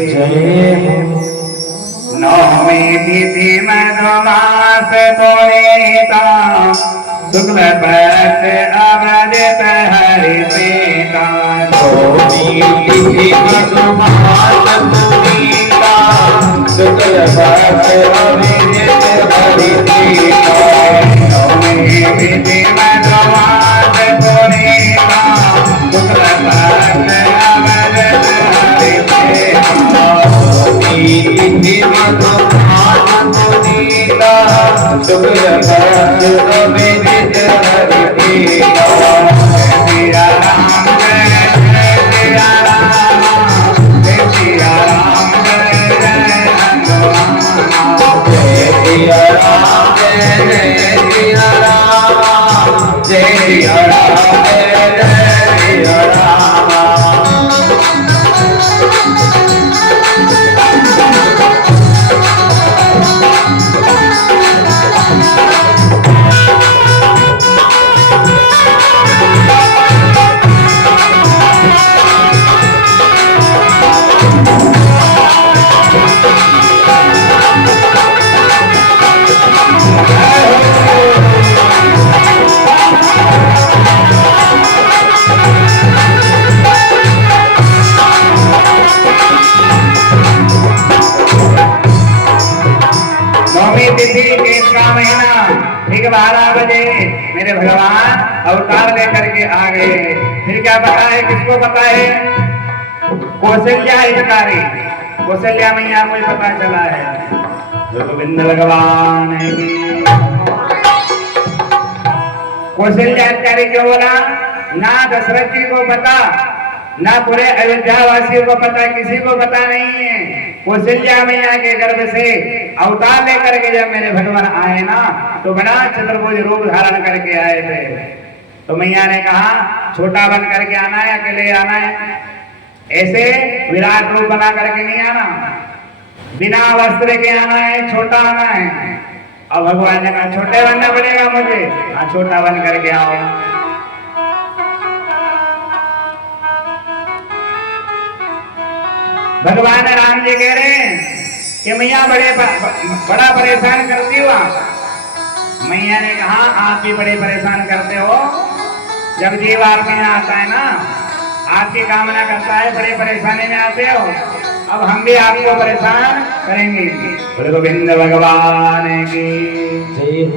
नवमी तिथि मधुमास पुनीता शुक्ल पक्ष अवदित हरिप्रीता। नवमी तिथि मधुमास पुनीता शुक्ल पक्ष अवदित हरिप्रीता। नवमी तिथि मधुमास पुनीता शुक्ल पक्ष अवदित हरिप्रीता। तिथि मधुमास पुनीता शुक्ल पक्ष अवदित हरिप्रीता। सिया राम जय सिया राम, जय सिया राम जय हनुमान। जय सिया राम जय सिया राम, जय सिया राम जय सिया राम। नवमी तिथि केस का महीना ठीक 12 बजे मेरे भगवान अवतार लेकर के आ गए। फिर क्या पता है, किसको पता है? कौशल्या हितकारी कौशल्या मैया को ही पता चला है। गोविंद भगवान की कौशल्या हितकारी क्यों बोला? ना दशरथ जी को पता, ना पूरे अयोध्या वासियों को पता, किसी को पता नहीं है। कौशल्या मैया के गर्भ से अवतार लेकर के जब मेरे भगवान आए ना, तो बड़ा चतुर्भुज रूप धारण करके आए थे। तो मैया ने कहा छोटा बन करके आना है, अकेले आना है, ऐसे विराट रूप बना करके नहीं आना, बिना वस्त्र के आना है, छोटा आना है। अब भगवान ने कहा छोटे बनना पड़ेगा मुझे, हाँ छोटा बन करके आओ। भगवान राम जी कह रहे हैं कि मैया बड़ा परेशान करती हो आप। मैया ने कहा आप भी बड़े परेशान करते हो। जब जीव आपके यहाँ आता है ना, आपकी कामना करता है, बड़े परेशानी में आते हो। अब हम भी आपको परेशान करेंगे। गोविंद भगवान की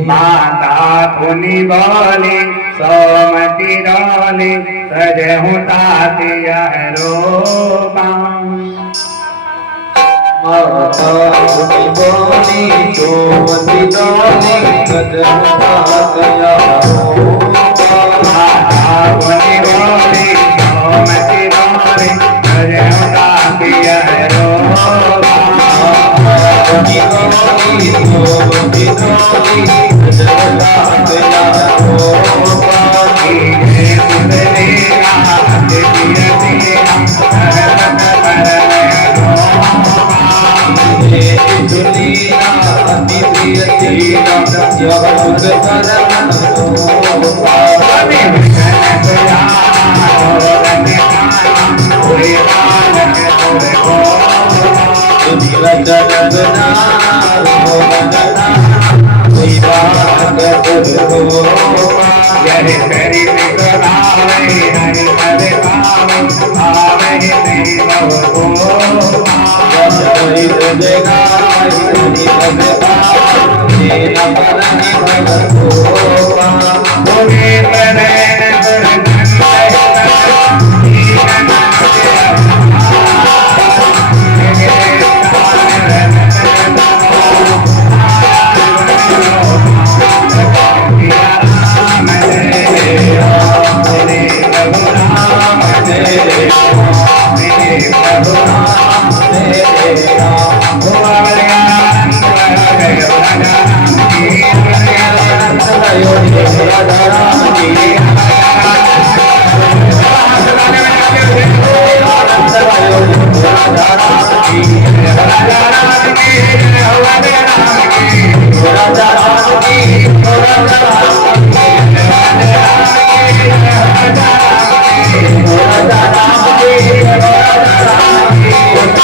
माता पुनि बोली सोमती डोली सजहु ताती यह रूपा। माता पुनि बोली सोमती डोली सजहु ताती यह रूपा। माता पुनि बोली सोमती डोली सजहु ताती यह रूपा। पुनि बोली सोमती डोली सजहु ताती यह रूपा।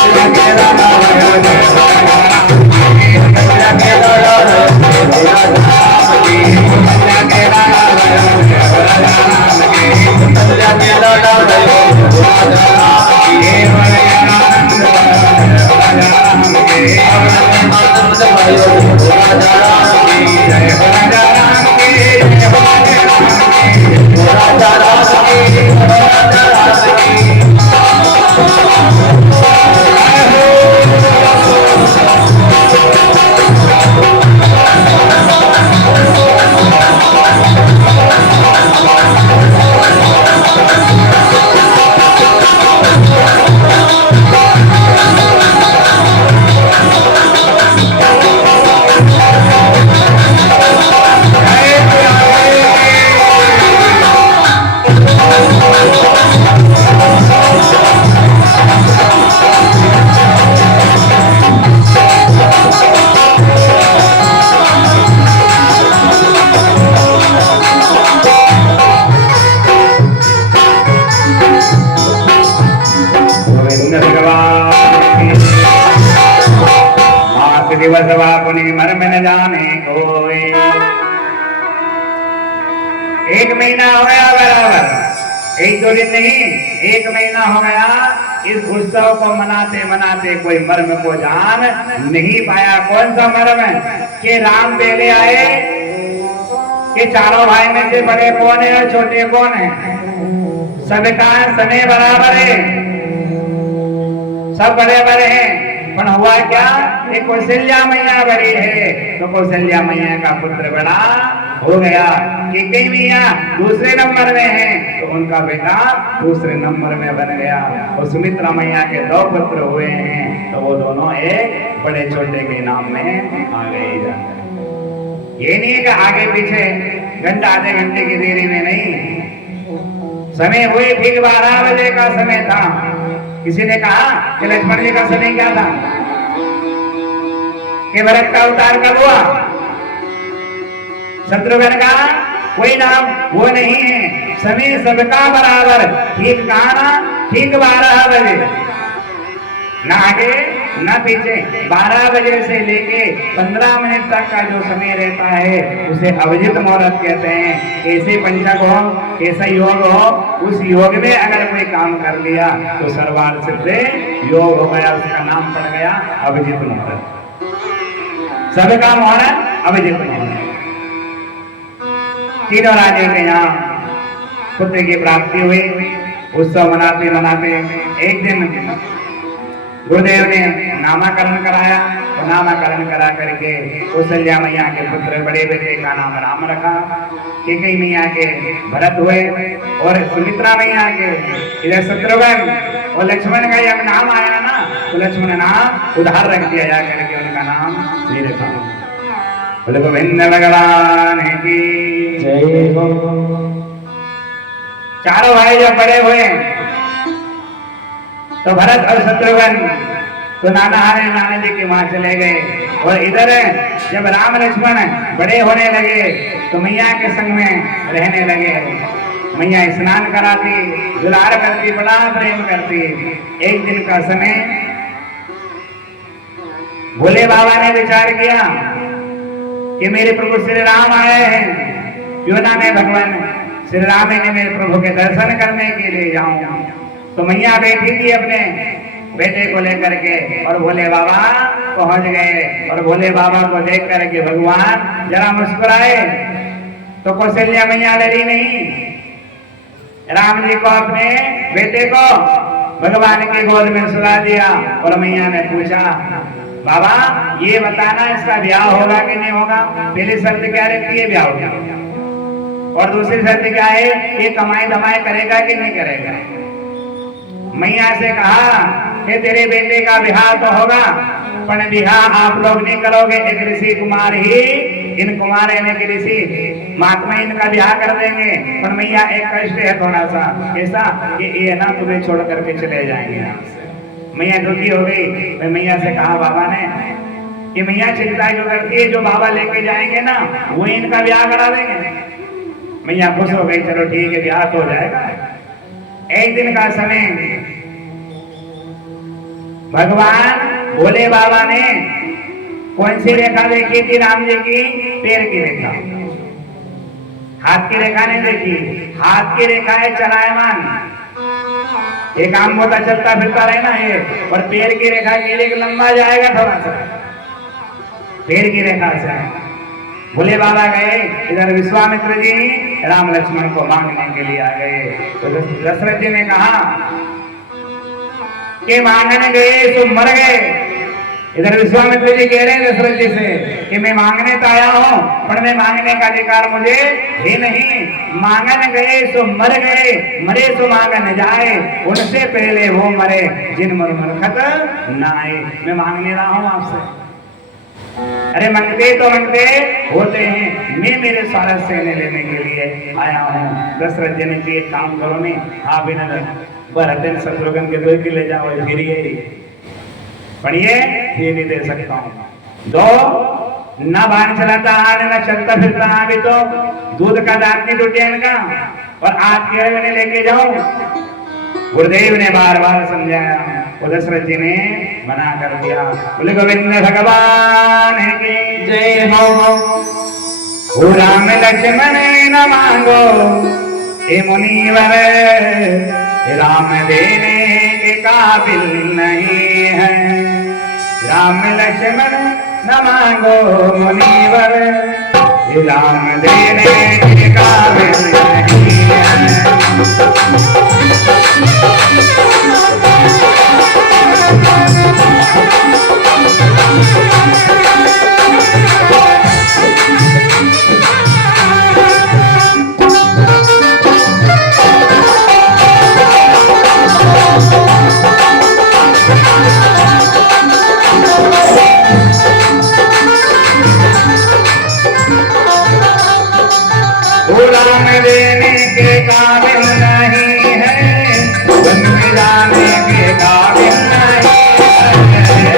Thank you. दिवस बापुनि मर्म न जाने कोई। एक महीना हो गया बराबर, एक दो दिन नहीं, एक महीना हो गया इस उत्सव को मनाते मनाते कोई मर्म को जान नहीं पाया। कौन सा मर्म है कि राम पहले आए कि चारों भाई में से बड़े कौन है और छोटे कौन है? सबका समय बराबर है, सब बड़े बड़े हैं। पर हुआ क्या कि कौशल्या मैया बड़ी है तो कौशल्या मैया का पुत्र बड़ा हो गया। कि कई मैया दूसरे नंबर में है तो उनका बेटा दूसरे नंबर में बन गया। और सुमित्रा मैया के 2 पुत्र हुए हैं तो वो दोनों एक बड़े छोटे के नाम में आ गए। ये नहीं है कि आगे पीछे घंटा आधे घंटे की देरी में नहीं, समय हुए ठीक 12 बजे का समय था। किसी ने कहा कि लक्ष्मण जी का समय क्या था, कि भरत का अवतार कब हुआ? शत्रुघ्न का कोई नाम वो नहीं है। समय सबका बराबर, ठीक कहा ना, ठीक 12 बजे, ना आगे ना पीछे। 12 बजे से लेके 15 मिनट तक का जो समय रहता है उसे अभिजित मुहूर्त कहते हैं। ऐसे पंचक हो, ऐसा योग हो, उस योग में अगर कोई काम कर लिया तो सर्वार्थ सिद्ध योग हो गया, उसका नाम पड़ गया अभिजित मुहूर्त। सबका मुहूर्त अभिजित मुहूर्त। तीनों राजे के यहाँ पुत्र की प्राप्ति हुई। उत्सव मनाते मनाते एक दिन गुरुदेव ने नामाकरण कराया। तो नामाकरण करा करके कौशल्या मैया के पुत्र बड़े बेटे का नाम राम रखा, कैकेयी मैया के भरत हुए और सुमित्रा मैया के इधर शत्रुघ्न और लक्ष्मण का जब नाम आया ना तो लक्ष्मण नाम उधार रख दिया जा करके उनका नाम नहीं रखा। बोले गोविंद भगवान की जय। चारों भाई जब बड़े हुए तो भरत और शत्रुघ्न तो नाना जी के वहां चले गए। और इधर जब राम लक्ष्मण बड़े होने लगे तो मैया के संग में रहने लगे। मैया स्नान कराती, दुलार करती, बड़ा प्रेम करती। एक दिन का समय भोले बाबा ने विचार किया कि मेरे प्रभु श्री राम आए हैं, क्यों ना मैं भगवान श्री राम ने मेरे प्रभु के दर्शन करने के लिए जाऊं। तो मैया बैठी थी अपने बेटे को लेकर के और भोले बाबा पहुंच गए। और भोले बाबा को देख करके भगवान जरा मुस्कुराए तो कौशल्या मैया डरी नहीं। राम जी को अपने बेटे को भगवान की गोद में सुला दिया और मैया ने पूछा, बाबा ये बताना इसका ब्याह होगा कि नहीं होगा? पहली शर्त क्या रहती है? ब्याह होगा। और दूसरी शर्त क्या है? ये कमाई धमाई करेगा कि नहीं करेगा? मैया से कहा कि तेरे बेटे का ब्याह तो होगा, पर ब्याह आप लोग नहीं करोगे, एक ऋषि कुमार ही, इन कुमार यानी कि ऋषि महात्मा इनका ब्याह कर देंगे। पर मैया एक कष्ट है थोड़ा सा ऐसा कि ये ना तुम्हें छोड़ करके चले जाएंगे। मैया दुखी हो गई। मैया से कहा बाबा ने कि मैया चिंता जो करती है, जो बाबा लेके जाएंगे ना वो इनका ब्याह करा देंगे। मैया खुश हो गई, चलो ठीक है ब्याह तो हो जाएगा। एक दिन का समय भगवान भोले बाबा ने कौन सी रेखा देखी थी? राम जी की पैर की रेखा, हाथ की रेखा नहीं देखी। हाथ की रेखा है चलायमान, एक आम होता चलता फिरता रहना है। और पैर की रेखा के लिए लंबा जाएगा थोड़ा सा, पैर की रेखा से भोले बाबा गए। इधर विश्वामित्र जी राम लक्ष्मण को मांगने के लिए आ गए। तो दशरथ जी ने कहा कि मांगने गए तो मर गए। इधर विश्वामित्र जी कह रहे हैं दशरथ जी से कि मैं मांगने तो आया हूं, पर मैं मांगने का अधिकार मुझे ही नहीं। मांगने गए तो मर गए, मरे तो मांगने जाए, उनसे पहले वो मरे जिन मर मरखत ना आए। मैं मांगने रहा हूं आपसे। अरे मंगते तो मंगते होते हैं, मैं मेरे सारा सेने लेने के लिए आया हूँ। दशरथ जी ने कि एक काम करो नहीं, हाँ बिना भरत शत्रुघ्न के 2 किले जाओ फिरिए, पढ़िए ये नहीं दे सकता हूँ। 2 न बाण चलाता न चलता फिरता, अभी तो दूध का दांत नहीं टूटे इनका, और आप क्यों लेके जाओ? गुरुदेव ने बार बार समझाया। दशरथ जी ने मना कर दिया। बोले गोविंद भगवान की जय हो। ओ राम लक्ष्मण न मांगो हे मुनिवर, राम देने के काबिल नहीं है। राम लक्ष्मण न मांगो मुनिवर, राम देने के काबिल नहीं है। राम देने के काबिल नहीं है, बन जाने के काबिल नहीं है।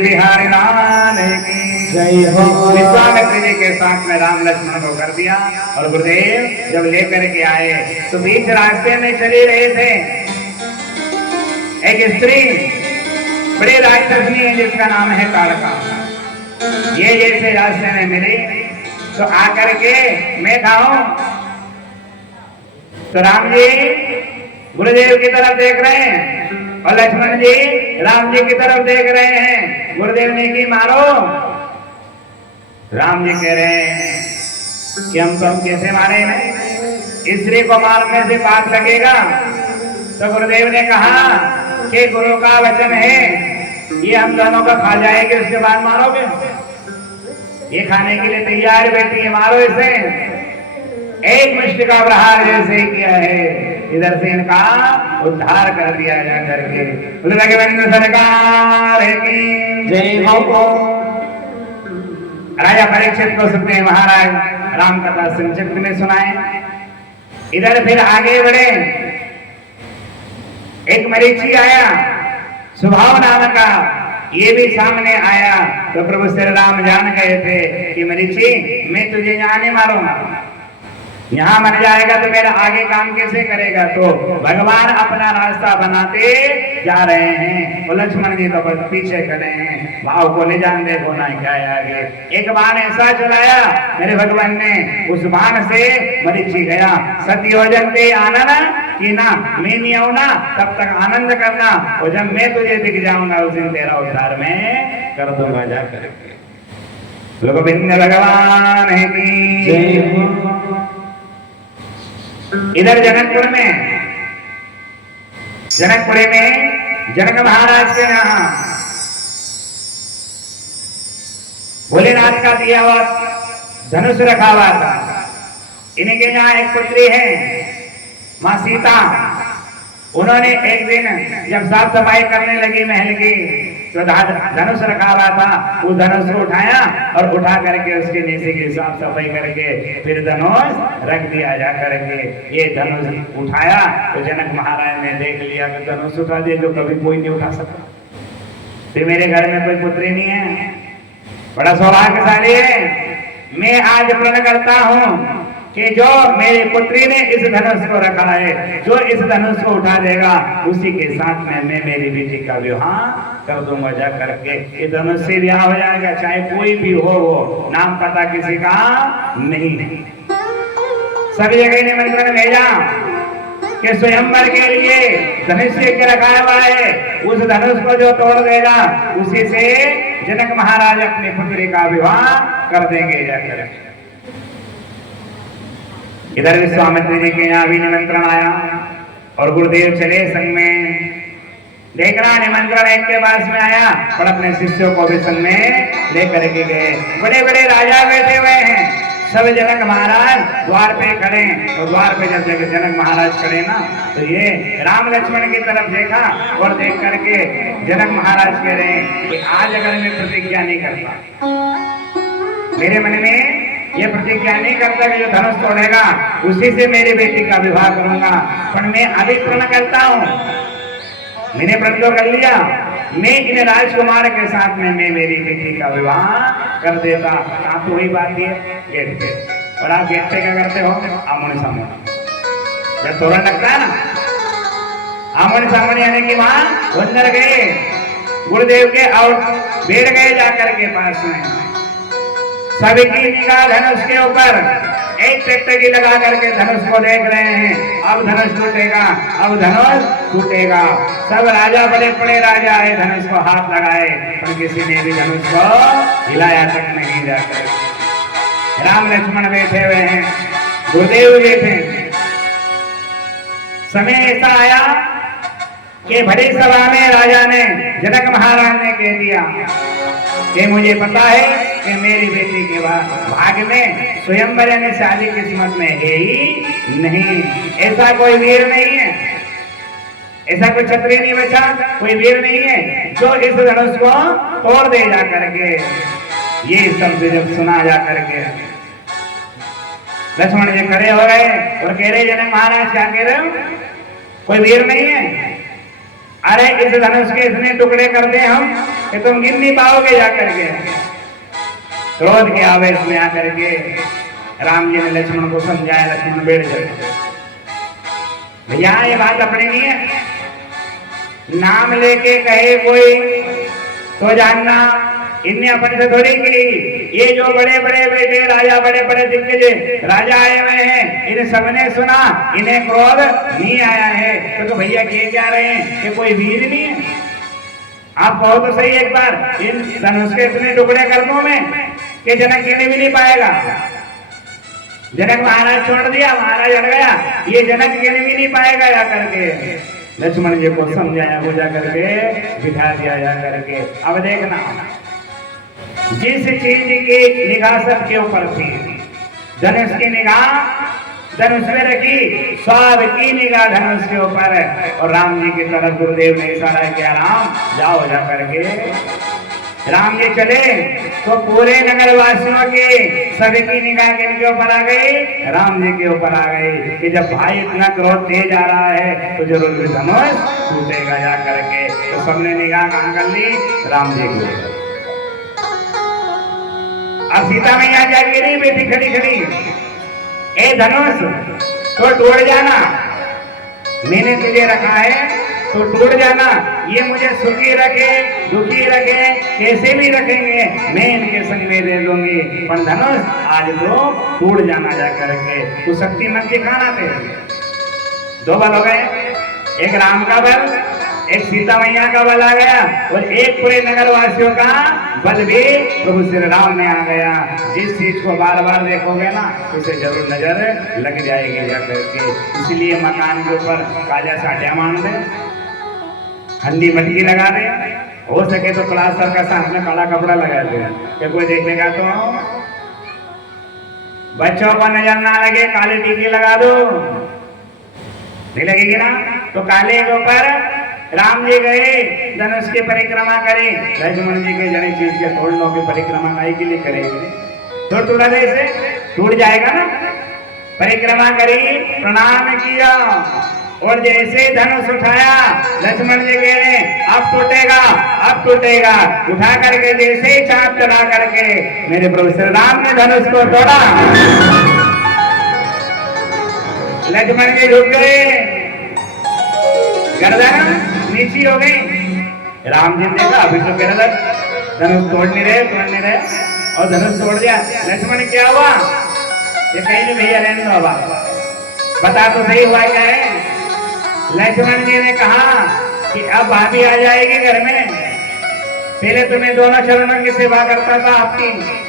बिहारी लाल की जय हो। विश्वामित्र जी के साथ में राम लक्ष्मण को कर दिया। और गुरुदेव जब लेकर के आए तो बीच रास्ते में चले रहे थे, एक स्त्री बड़ी राक्षसनी है जिसका नाम है कालका। ये जैसे रास्ते में मिली तो आकर के मैं खाऊं तो राम जी गुरुदेव की तरफ देख रहे हैं और लक्ष्मण जी राम जी की तरफ देख रहे हैं। गुरुदेव ने की मारो। राम जी कह रहे हैं कि हम तो कैसे मारे हैं, स्त्री को मारने से पाप लगेगा। तो गुरुदेव ने कहा कि गुरु का वचन है ये हम दोनों का खा जाएंगे, उसके बाद मारोगे। ये खाने के लिए तैयार बैठी है, मारो इसे। एक मुष्टि का प्रहार जैसे किया है, इधर से इनका उद्धार कर दिया जा करके। भगवंत सरकार की जय हो। राजा परीक्षित को सुखदेव महाराज राम कथा संक्षिप्त में सुनाए। इधर फिर आगे बढ़े, एक मरीची आया स्वभाव नाम का, ये भी सामने आया। तो प्रभु श्री राम जान गए थे कि मरीची मैं तुझे यहाँ नहीं मारूंगा, यहाँ मर जाएगा तो मेरा आगे काम कैसे करेगा। तो भगवान अपना रास्ता बनाते जा रहे हैं। वो लक्ष्मण जी तो बस पीछे खड़े हैं, भाव को ले जान देखो ना क्या है आगे। एक बाण ऐसा चलाया मेरे भगवान ने, उस बाण से मरीची गया। सत्योजन ते आनंद की ना मैं नहीं आऊ ना तब तक आनंद करना, और जब मैं तुझे दिख जाऊंगा उस दिन तेरा उद्धार में कर दूंगा जा करके। गोविंद भगवान की जय हो। इधर जनकपुर में, जनकपुरी में जनक महाराज के यहाँ भोलेनाथ का दिया हुआ धनुष रखा हुआ था। इनके यहाँ एक पुत्री है माँ सीता। उन्होंने एक दिन जब साफ सफाई करने लगी महल की तो धनुष रखा हुआ था, वो धनुष को उठाया और उठा करके उसके नीचे की साफ सफाई करके फिर धनुष रख दिया जा करके। ये धनुष उठाया तो जनक महाराज ने देख लिया कि धनुष उठा दिया जो कभी कोई नहीं उठा सकता। फिर मेरे घर में कोई पुत्री नहीं है, बड़ा सौभाग्यशाली है। मैं आज प्रण करता हूँ कि जो मेरी पुत्री ने इस धनुष को रखा है, जो इस धनुष को उठा देगा, उसी के साथ में मैं मेरी बेटी का विवाह कर दूंगा जा करके। ये धनुष से ब्याह हो जाएगा, चाहे कोई भी हो, वो नाम पता किसी का नहीं। सभी जगह निमंत्रण भेजा कि स्वयंवर के लिए धनुष के रखा हुआ है, उस धनुष को जो तोड़ देगा, उसी से जनक महाराज अपनी पुत्री का विवाह कर देंगे जाकर। इधर विश्वामित्र जी के यहाँ भी निमंत्रण आया और गुरुदेव चले संग में। देखना निमंत्रण एक के पास में आया और अपने शिष्यों को भी संग में लेकर के गए। बड़े बड़े राजा बैठे हुए हैं, सब जनक महाराज द्वार पे खड़े। तो द्वार पे जब जनक महाराज खड़े ना, तो ये राम लक्ष्मण की तरफ देखा और देख करके जनक महाराज कह रहे हैं कि आज अगर मैं प्रतिज्ञा नहीं करता, मेरे मन में ये प्रतिज्ञा नहीं करता कि जो धनुष तोड़ेगा उसी से मेरी बेटी का विवाह करूंगा, पर मैं अभी प्रण करता हूँ, मैंने प्रण तो कर लिया, मैं इन राजकुमार के साथ में मैं मेरी बेटी का विवाह कर देता। आप तो वही बात है गेट पे, और आप गेट पे क्या करते हो? आमने सामने जब तोरण लगता है ना, आमने सामने आने की वहां अंदर गए गुरुदेव के और बैठ गए जाकर के पास में। सभी की निगाह धनुष के ऊपर एक टकटकी लगा करके धनुष को देख रहे हैं। अब धनुष टूटेगा, अब धनुष टूटेगा। सब राजा, बड़े बड़े राजा आए, धनुष को हाथ लगाए, पर किसी ने भी धनुष को हिलाया तक नहीं जाकर। राम लक्ष्मण बैठे हुए हैं, गुरुदेव बैठे। समय ऐसा आया कि बड़ी सभा में राजा ने, जनक महाराज ने कह दिया कि मुझे पता है कि मेरी बेटी के भाग्य में स्वयंवर यानी शादी किस्मत में है ही नहीं। ऐसा कोई वीर नहीं है, ऐसा कोई क्षत्रिय नहीं बचा, कोई वीर नहीं है जो इस धनुष को तोड़ दे जा करके। ये शब्द जब सुना जा करके लक्ष्मण जी खड़े हो गए और कह रहे जनक महाराज क्या कह रहे हो, कोई वीर नहीं है? अरे इस धनुष के इतने टुकड़े कर दे हम कि तुम गिन नहीं पाओगे जाकर के। क्रोध के आवेश में आकर के राम जी ने लक्ष्मण को समझाया, लक्ष्मण बैठ जाए भैया, ये बात अपनी नहीं है, नाम लेके कहे कोई तो जानना, इनने अपन से थोड़ी की। ये जो बड़े बड़े बेटे राजा, बड़े बड़े दिग्गज राजा आए हुए हैं, इन सबने सुना, इन्हें क्रोध नहीं आया है। तो भैया क्या रहे हैं कि कोई वीर नहीं है? आप कहो तो सही एक बार, इन धनुष के इतने टुकड़े कर दूं मैं कि जनक गिने भी नहीं पाएगा। जनक महाराज छोड़ दिया, महाराज अड़ गया, ये जनक गिने भी नहीं पाएगा जा करके। लक्ष्मण जी को समझाया, बुझा करके बिठा दिया जा करके। अब देखना, जिस चीज की निगाह सबके ऊपर थी, धनुष की निगाह धनुष में रखी, सब की निगाह धनुष के ऊपर है। और राम जी की तरफ गुरुदेव ने इशारा किया, राम जाओ जा करके। राम जी चले तो पूरे नगर वासियों के सभी की निगाह किनके ऊपर आ गई? राम जी के ऊपर आ गई कि जब भाई इतना क्रोध तेज आ रहा है तो जरूर धनुष टूटेगा जा करके। तो सबने निगाह कहां कर ली? राम जी को। अब सीता मैया क्या कह रही? बेटी खड़ी खड़ी, ए धनुष तो टूट जाना, मैंने तुझे रखा है तो टूट जाना। ये मुझे सुखी रखे दुखी रखे कैसे भी रखेंगे, मैं इनके संग में दे दूंगी, पर धनुष आज तो टूट जाना जा करके। तो शक्ति मन दिखाना थे। दो बल हो गए, एक राम का बल, एक सीता मैया का बल आ गया, और एक पूरे नगर वासियों का बल भी प्रभु श्री राम में आ गया। जिस चीज को बार बार देखोगे ना, उसे जरूर नजर लग जाएगी जाकर के। इसलिए मकान के ऊपर काला साटिया मान दे, हंडी मटकी लगा दे, हो सके तो प्लास्टर का साथ में काला कपड़ा लगा दे कि कोई देखेगा तो बच्चों को नजर ना लगे। काले टीके लगा दो, नहीं लगेगी ना? तो काले के ऊपर राम जी गए, धनुष की परिक्रमा करे। लक्ष्मण जी के जड़े चीज के तोड़ने की परिक्रमा काहे के लिए करेंगे? तो टूटा दे, इसे टूट जाएगा ना। परिक्रमा करी, प्रणाम किया, और जैसे ही धनुष उठाया, लक्ष्मण जी कह रहे अब टूटेगा, अब टूटेगा। उठा करके जैसे ही चाप चला करके मेरे प्रभु श्री राम ने धनुष को तोड़ा। लक्ष्मण जी झुक गए, गर्दन नीची हो गई। राम जी ने देखा अभी तो गर्दन धनुष तोड़ नहीं रहे और धनुष तोड़ दिया। लक्ष्मण क्या हुआ? ये कहीं नहीं भैया, रहने दो बाबा, बता तो सही हुआ क्या है? लक्ष्मण जी ने कहा कि अब भाभी आ जाएगी घर में, पहले तुम्हें दोनों चरणों की सेवा करता था आपकी,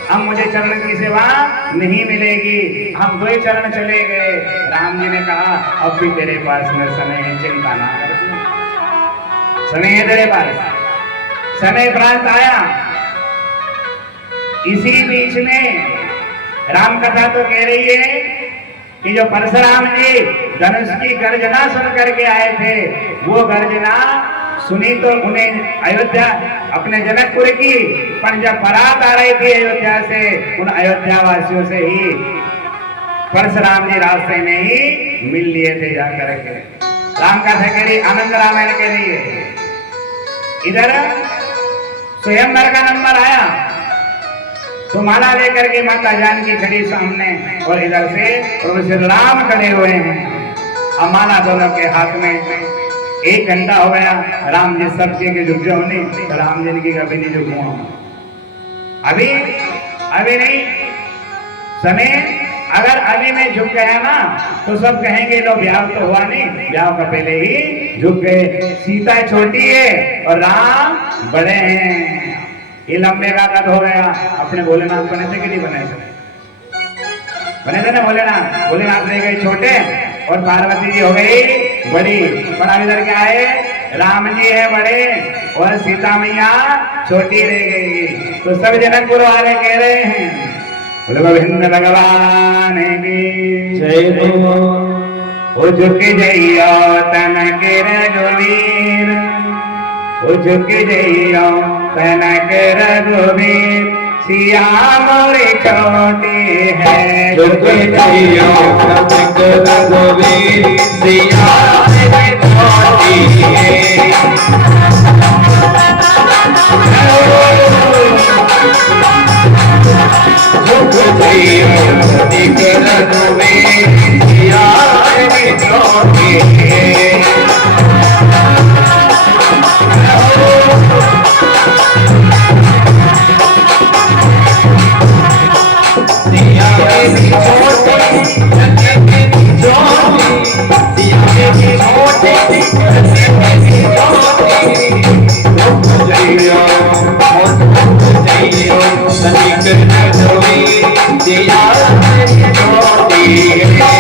अब मुझे चरण की सेवा नहीं मिलेगी, हम 2 चरण चले गए। राम जी ने कहा अब भी तेरे पास में समय है, चिंता ना कर, समय है तेरे पास। समय प्रांत आया, इसी बीच में राम कथा तो कह रही है कि जो परशुराम जी धनुष की गर्जना सुन करके आए थे, वो गर्जना सुनी तो उन्हें अयोध्या अपने जनकपुर की, पर जब बारात आ रही थी अयोध्या से, उन अयोध्या वासियों से ही परशुराम जी रास्ते में ही मिल लिए थे जाकर के। राम कथा कह रही, आनंद रामायण कह रही है। इधर स्वयंवर का नंबर आया तो माला लेकर के माता जानकी खड़ी सामने, और इधर से प्रभु श्री राम खड़े हुए हैं। अब माला दोनों के हाथ में। 1 घंटा हो गया, राम जी सबके के झुक जाओ नहीं, तो राम जी की कभी नहीं झुकूंगा, अभी नहीं। समय अगर अभी में झुक गया ना तो सब कहेंगे लो ब्याह तो हुआ नहीं, ब्याह का पहले ही झुक गए। सीता छोटी है और राम बड़े हैं, ये लंबे का कद हो गया। अपने भोलेनाथ बने थे कि नहीं बने थे? बने थे ना भोलेनाथ। भोलेनाथ रह गए छोटे और पार्वती जी हो गई बड़ी। पर इधर क्या है, राम जी है बड़े और सीता मैया छोटी रह गई। तो सब जनकपुर वाले कह रहे हैं गोविंद भगवान की जय हो। ओ झुक जइयो तन के रघुवीर, ओ झुक जइयो तन के रघुवीर, सिया मोरे छोटे है। झुक जइयो तन के रघुवीर, सिया मोरे छोटे है। झुक जइयो तन के रघुवीर, सिया मोरे छोटे है।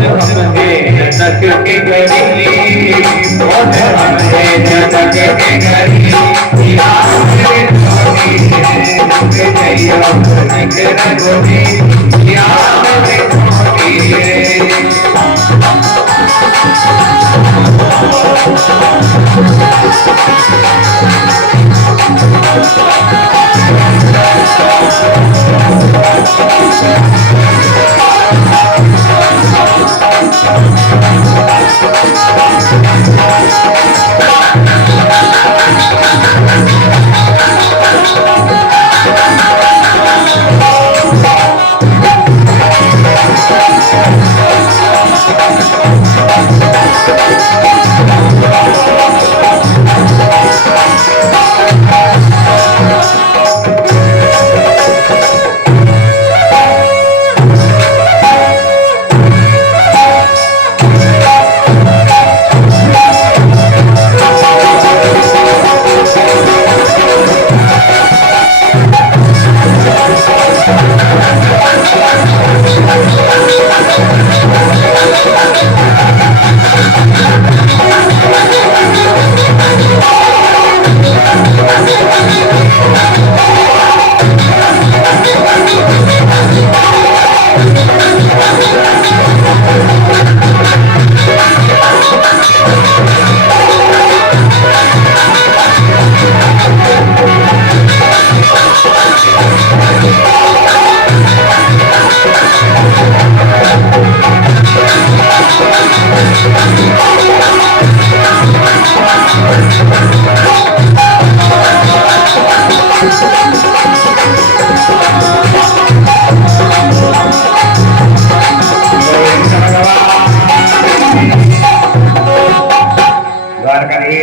हम हैं जनक के गरीब, हम हैं जनक के गरीब। सिया राम के जय जनक रघुवीर, सिया राम के।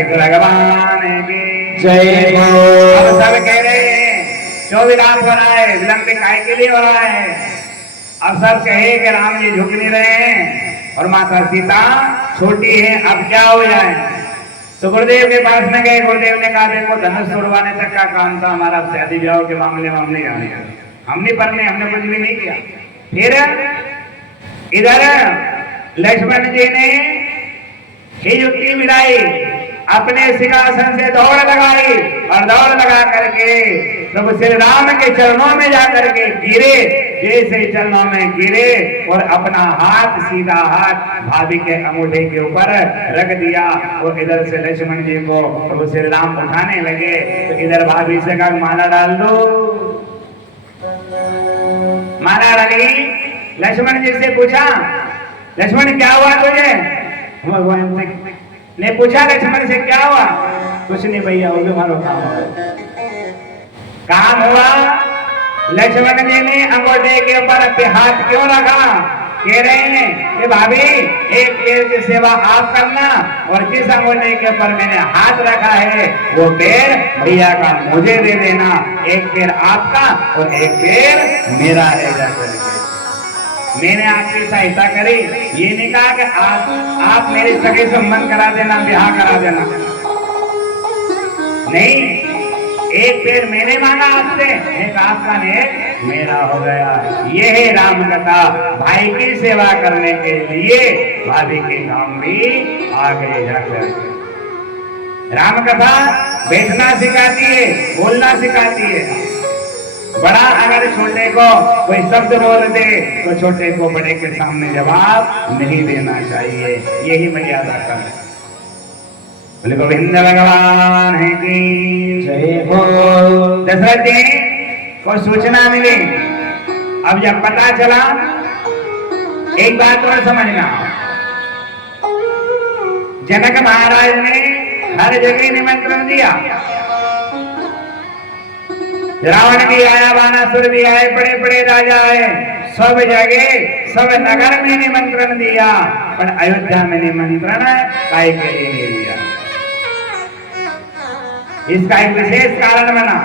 भगवान की जय हो। अब सब कह रहे हैं क्यों विलाप हो रहा है, विलंब काय के लिए हो रहा है। अब सब कहे कि राम जी झुक नहीं रहे हैं और माता सीता छोटी है, अब क्या हो जाए। तो गुरुदेव के पास में गए, गुरुदेव ने कहा देखो धनुष उड़वाने तक का काम था हमारा, शादी ब्याह के मामले में हम नहीं आने, हम नहीं पढ़ने, हमने कुछ भी नहीं किया। फिर इधर लक्ष्मण जी ने ही युक्ति मिलाई, अपने सिंहासन से दौड़ लगाई और दौड़ लगा करके प्रभु श्री राम के चरणों में जाकर के गिरे, जैसे चरणों में गिरे और अपना हाथ, सीधा हाथ भाभी के अंगूठे के ऊपर रख दिया। और इधर से लक्ष्मण जी को प्रभु श्री राम उठाने लगे तो इधर भाभी से कहा माला डाल दो। माला डाली। लक्ष्मण जी से पूछा लक्ष्मण क्या हुआ तुझे, भगवान से ने पूछा लक्ष्मण से क्या हुआ। कुछ नहीं भैया, वो भी हमारा काम हुआ। लक्ष्मण जी ने अंगूठे के ऊपर अपने हाथ क्यों रखा, कह रहे हैं कि भाभी एक पैर की सेवा आप करना और जिस अंगूठे के ऊपर मैंने हाथ रखा है वो पैर भैया का मुझे दे देना, एक पैर आपका और एक पैर मेरा है। जाकर मैंने आपकी सहायता करी, ये नहीं कहा कि आप मेरे सगे संबंध करा देना, ब्याह करा देना, नहीं, एक पैर मैंने मांगा आपसे, एक आपका ने मेरा हो गया। ये है राम कथा, भाई की सेवा करने के लिए भाभी के काम भी आ गए। जाकर राम कथा बैठना सिखाती है, बोलना सिखाती है। बड़ा अगर छोटे को कोई शब्द बोल दे तो छोटे को बड़े के सामने जवाब नहीं देना चाहिए, यही मर्यादा का है। बोले गोविंद भगवान है की जय हो। दशरथ जी को सूचना मिली। अब जब पता चला, एक बात और समझना, जनक महाराज ने हर जगह निमंत्रण दिया। रावण भी आया, बानासुर भी आए, बड़े बड़े राजा आए, सब जगह सब नगर में निमंत्रण दिया, पर अयोध्या में निमंत्रण काय के लिए नहीं दिया। इसका एक विशेष कारण बना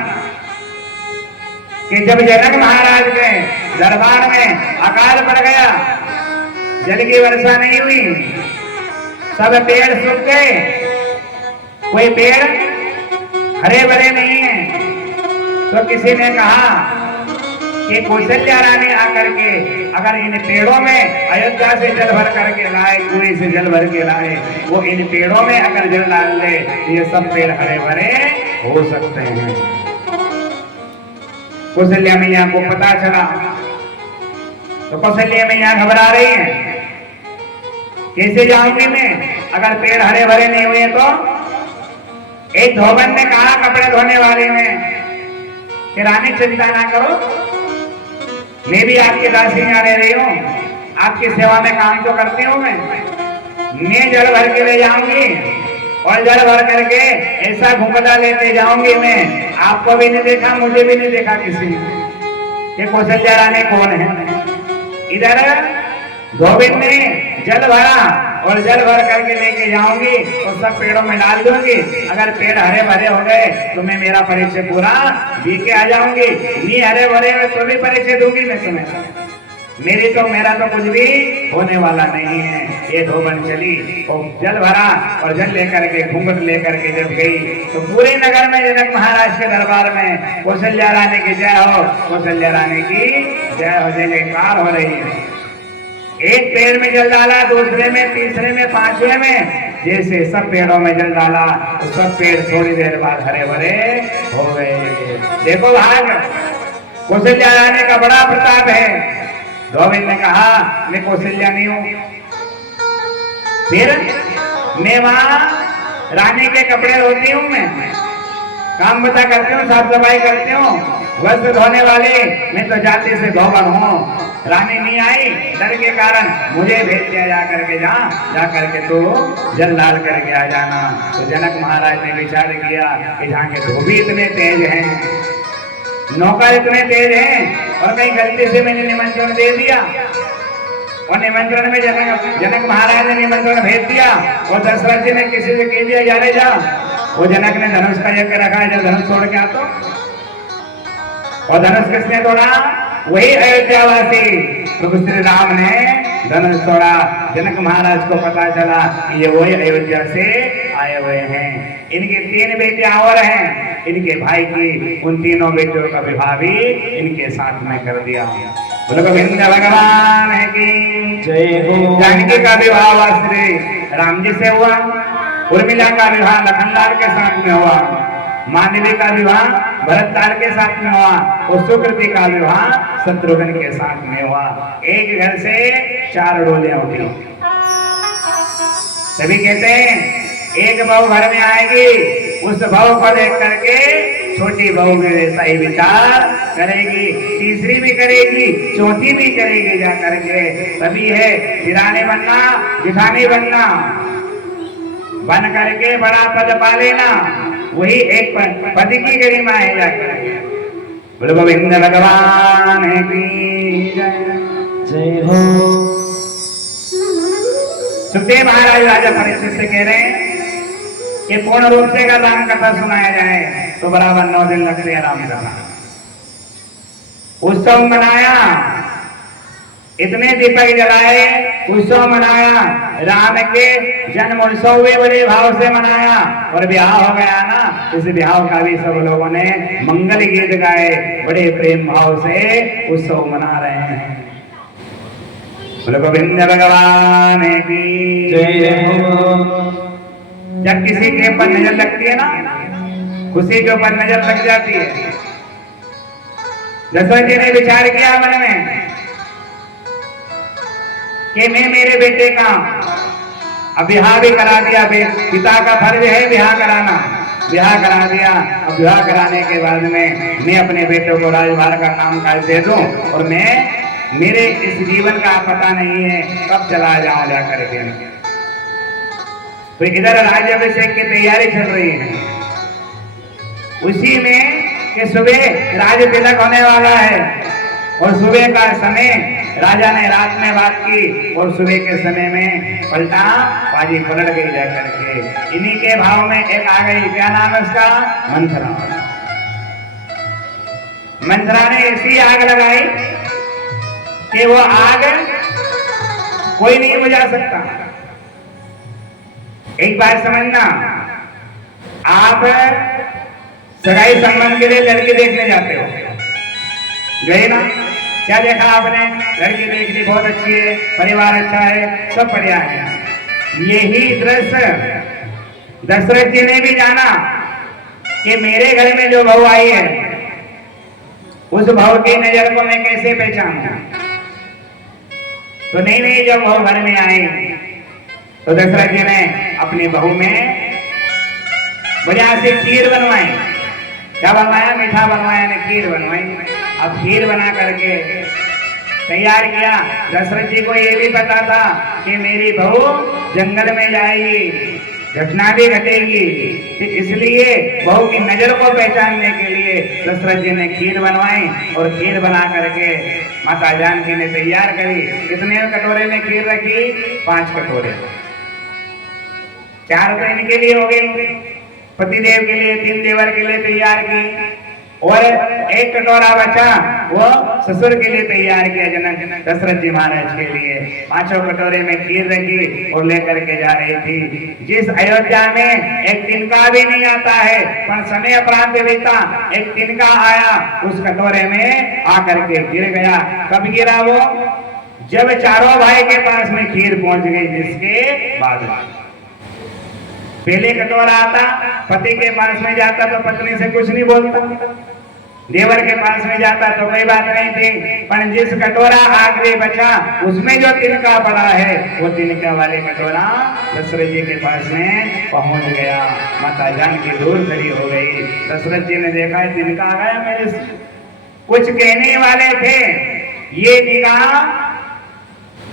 कि जब जनक महाराज के दरबार में अकाल पड़ गया, जल की वर्षा नहीं हुई, सब पेड़ सूख गए, कोई पेड़ हरे भरे नहीं है, तो किसी ने कहा कि कौशल्या रानी आकर के अगर इन पेड़ों में अयोध्या से जल भर करके लाए, कुएं से जल भर के लाए, वो इन पेड़ों में अगर जल डाल दे तो ये सब पेड़ हरे भरे हो सकते हैं। कौशल्या मैया को पता चला तो कौशल्या मैया घबरा रही है, कैसे जाऊंगी मैं अगर पेड़ हरे भरे नहीं हुए तो। एक धोबन ने कहा कपड़े धोने वाले में कि रानी चिंता ना करो, मैं भी आपकी दासियां रह रही हूँ, आपकी सेवा में काम तो करती हूँ मैं जल भर के ले जाऊंगी और जल भर करके ऐसा घूंघटा लेते जाऊंगी मैं, आपको भी नहीं देखा मुझे भी नहीं देखा किसी ने। ये कौशल्या रानी कौन है? इधर धोबिन ने जल भरा और जल भर करके लेके जाऊंगी और सब पेड़ों में डाल दूंगी, अगर पेड़ हरे भरे हो गए तो मैं मेरा परिचय पूरा दी के आ जाऊंगी, नहीं हरे भरे हुए तो भी परिचय दूंगी मैं तुम्हें, मेरा तो कुछ भी होने वाला नहीं है। ये धोबन चली और जल भरा और जल लेकर के घूंघट लेकर के जब गई तो पूरे नगर में जनक महाराज के दरबार में कौशल्या रानी की जय हो, कौशल्या रानी की जय हो, जयकार हो रही है। एक पेड़ में जल डाला, दूसरे में, तीसरे में, पांचवे में, जैसे सब पेड़ों में जल डाला तो सब पेड़ थोड़ी देर बाद हरे भरे हो गए। देखो भाग, कौशल्या रानी का बड़ा प्रताप है। धोबिन ने कहा मैं कौशल्या नहीं हूं, फिर मैं वहां रानी के कपड़े धोती हूँ, मैं काम बता करती हूँ, साफ सफाई करती हूँ, वस्त्र धोने वाले मैं तो जाति से धोबन हूँ। रानी नहीं आई, डर के कारण मुझे भेज दिया जा करके जा करके तो जल डाल करके आ जाना। तो जनक महाराज ने विचार किया कि जहाँ के धोबी इतने तेज हैं, नौकर इतने तेज हैं और कहीं गलती से मैंने निमंत्रण दे दिया और निमंत्रण में जनक महाराज ने निमंत्रण भेज दिया और दशरथ जी ने किसी से कह दिया जाने जा, वो जनक ने धनुष का यज्ञ रखा है, जब धनुष तोड़ के आता और धनुष किसने तोड़ा? वही अयोध्यावासी प्रभु श्री राम ने धनुष तोड़ा। जनक महाराज को पता चला कि ये वही अयोध्या से आए हुए हैं। इनके 3 बेटे और हैं, इनके भाई की उन तीनों बेटियों का विवाह भी इनके साथ में कर दिया। बोलो गोविंद भगवान है की जय हो। जानकी का विवाह श्री राम जी से हुआ, उर्मिला का विवाह लखनलाल के साथ में हुआ, मानवी का विवाह भरतलाल के साथ में हुआ और सुकृति का विवाह शत्रुघ्न के साथ में हुआ। एक घर से 4 डोलियां उठी। सभी कहते हैं एक बहू घर में आएगी, उस बहू को देख करके छोटी बहू में वैसा ही विचार करेगी, तीसरी भी करेगी, चौथी भी करेगी जा करके। तभी है सिरानी बनना, जिठानी बनना, बन करके बड़ा पद पा लेना, वही एक पद की गरिमा है जाकर। बोलो गोविंद भगवान की जय हो। सुखदेव महाराज राजा परीक्षित से कह रहे हैं कि पूर्ण रूप से अगर राम कथा सुनाया जाए तो बराबर 9 दिन लगते हैं राम कथा। उत्सव मनाया, इतने दीपक जलाए, उत्सव मनाया, राम के जन्म उत्सव भी बड़े भाव से मनाया और ब्याह हो गया ना, इस ब्याह का भी सब लोगों ने मंगल गीत गाए, बड़े प्रेम भाव से उत्सव मना रहे हैं। बोलो गोविंद भगवान की जय हो। जब किसी के ऊपर नजर लगती है ना, खुशी के ऊपर नजर लग जाती है। दशरथ जी ने विचार किया मन में कि मैं मेरे बेटे का अब ब्याह भी करा दिया, पिता का फर्ज है ब्याह कराना, ब्याह करा दिया। अब ब्याह कराने के बाद में मैं अपने बेटे को राजभार का काम काज दे दूं और मैं मेरे इस जीवन का पता नहीं है कब चला जाऊं जा करके। तो इधर राज्याभिषेक की तैयारी चल रही है, उसी में कि सुबह राज तिलक होने वाला है और सुबह का समय राजा ने रात में बात की और सुबह के समय में पलटा बाजी पलट गई जा करके। इन्हीं के भाव में एक आ गई, क्या नाम है उसका? मंथरा। मंथरा ने ऐसी आग लगाई कि वो आग कोई नहीं बुझा सकता। एक बात समझना, आप सगाई संबंध के लिए लड़की देखने जाते हो, गए ना? क्या देखा आपने? लड़की देख ली, बहुत अच्छी है, परिवार अच्छा है, सब बढ़िया है। यही दृश्य दशरथ जी ने भी जाना कि मेरे घर में जो बहू आई है उस बहू की नजर को मैं कैसे पहचानूं। तो नहीं, जब बहू घर में आई तो दशरथ जी ने अपनी बहू में बढ़िया से खीर बनवाई। क्या बनवाया? मीठा बनवाया ने खीर बनवाई। अब खीर बना करके तैयार किया। दशरथ जी को ये भी पता था कि मेरी बहू जंगल में जाएगी, घटना भी घटेगी, तो इसलिए बहू की नजर को पहचानने के लिए दशरथ जी ने खीर बनवाई और खीर बना करके माता जानकी ने तैयार करी। कितने कटोरे में खीर रखी? 5 कटोरे। 4 तो इनके लिए हो गई, पतिदेव के लिए, 3 देवर के लिए तैयार की, और 1 कटोरा बचा वो ससुर के लिए तैयार किया, जनक दशरथ जी महाराज के लिए। 5 कटोरे में खीर रखी और लेकर के जा रही थी। जिस अयोध्या में एक तिनका भी नहीं आता है, पर समय अपरांत बीता, एक तिनका आया, उस कटोरे में आकर के गिर गया। कब गिरा वो? जब चारों भाई के पास में खीर पहुंच गई, जिसके बाद पहले कटोरा आता, पति के पास में जाता तो पत्नी से कुछ नहीं बोलता, देवर के पास में जाता तो कोई बात नहीं थी, पर जिस कटोरा आखिरी बचा उसमें जो तिनका पड़ा है, वो तिनका वाले कटोरा दशरथ जी के पास में पहुंच गया। माता जानकी दूर खड़ी हो गई। दशरथ जी ने देखा तिनका आ गया मेरे से। कुछ कहने वाले थे, ये निगाह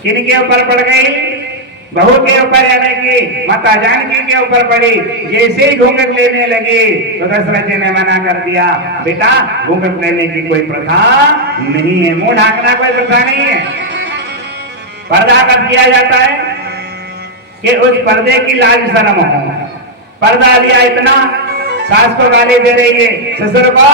किनके ऊपर पड़ गई? बहू के ऊपर, यानी कि माता जानकी के ऊपर पड़ी। जैसे ही घूंघट लेने लगी तो दशरथ जी ने मना कर दिया, बेटा घूंघट लेने की कोई प्रथा नहीं है, मुंह ढांकना कोई प्रथा नहीं है। पर्दा कब किया जाता है? कि उस पर्दे की लाज शर्म हो। पर्दा लिया इतना, सास को गाली दे रही है, ससुर को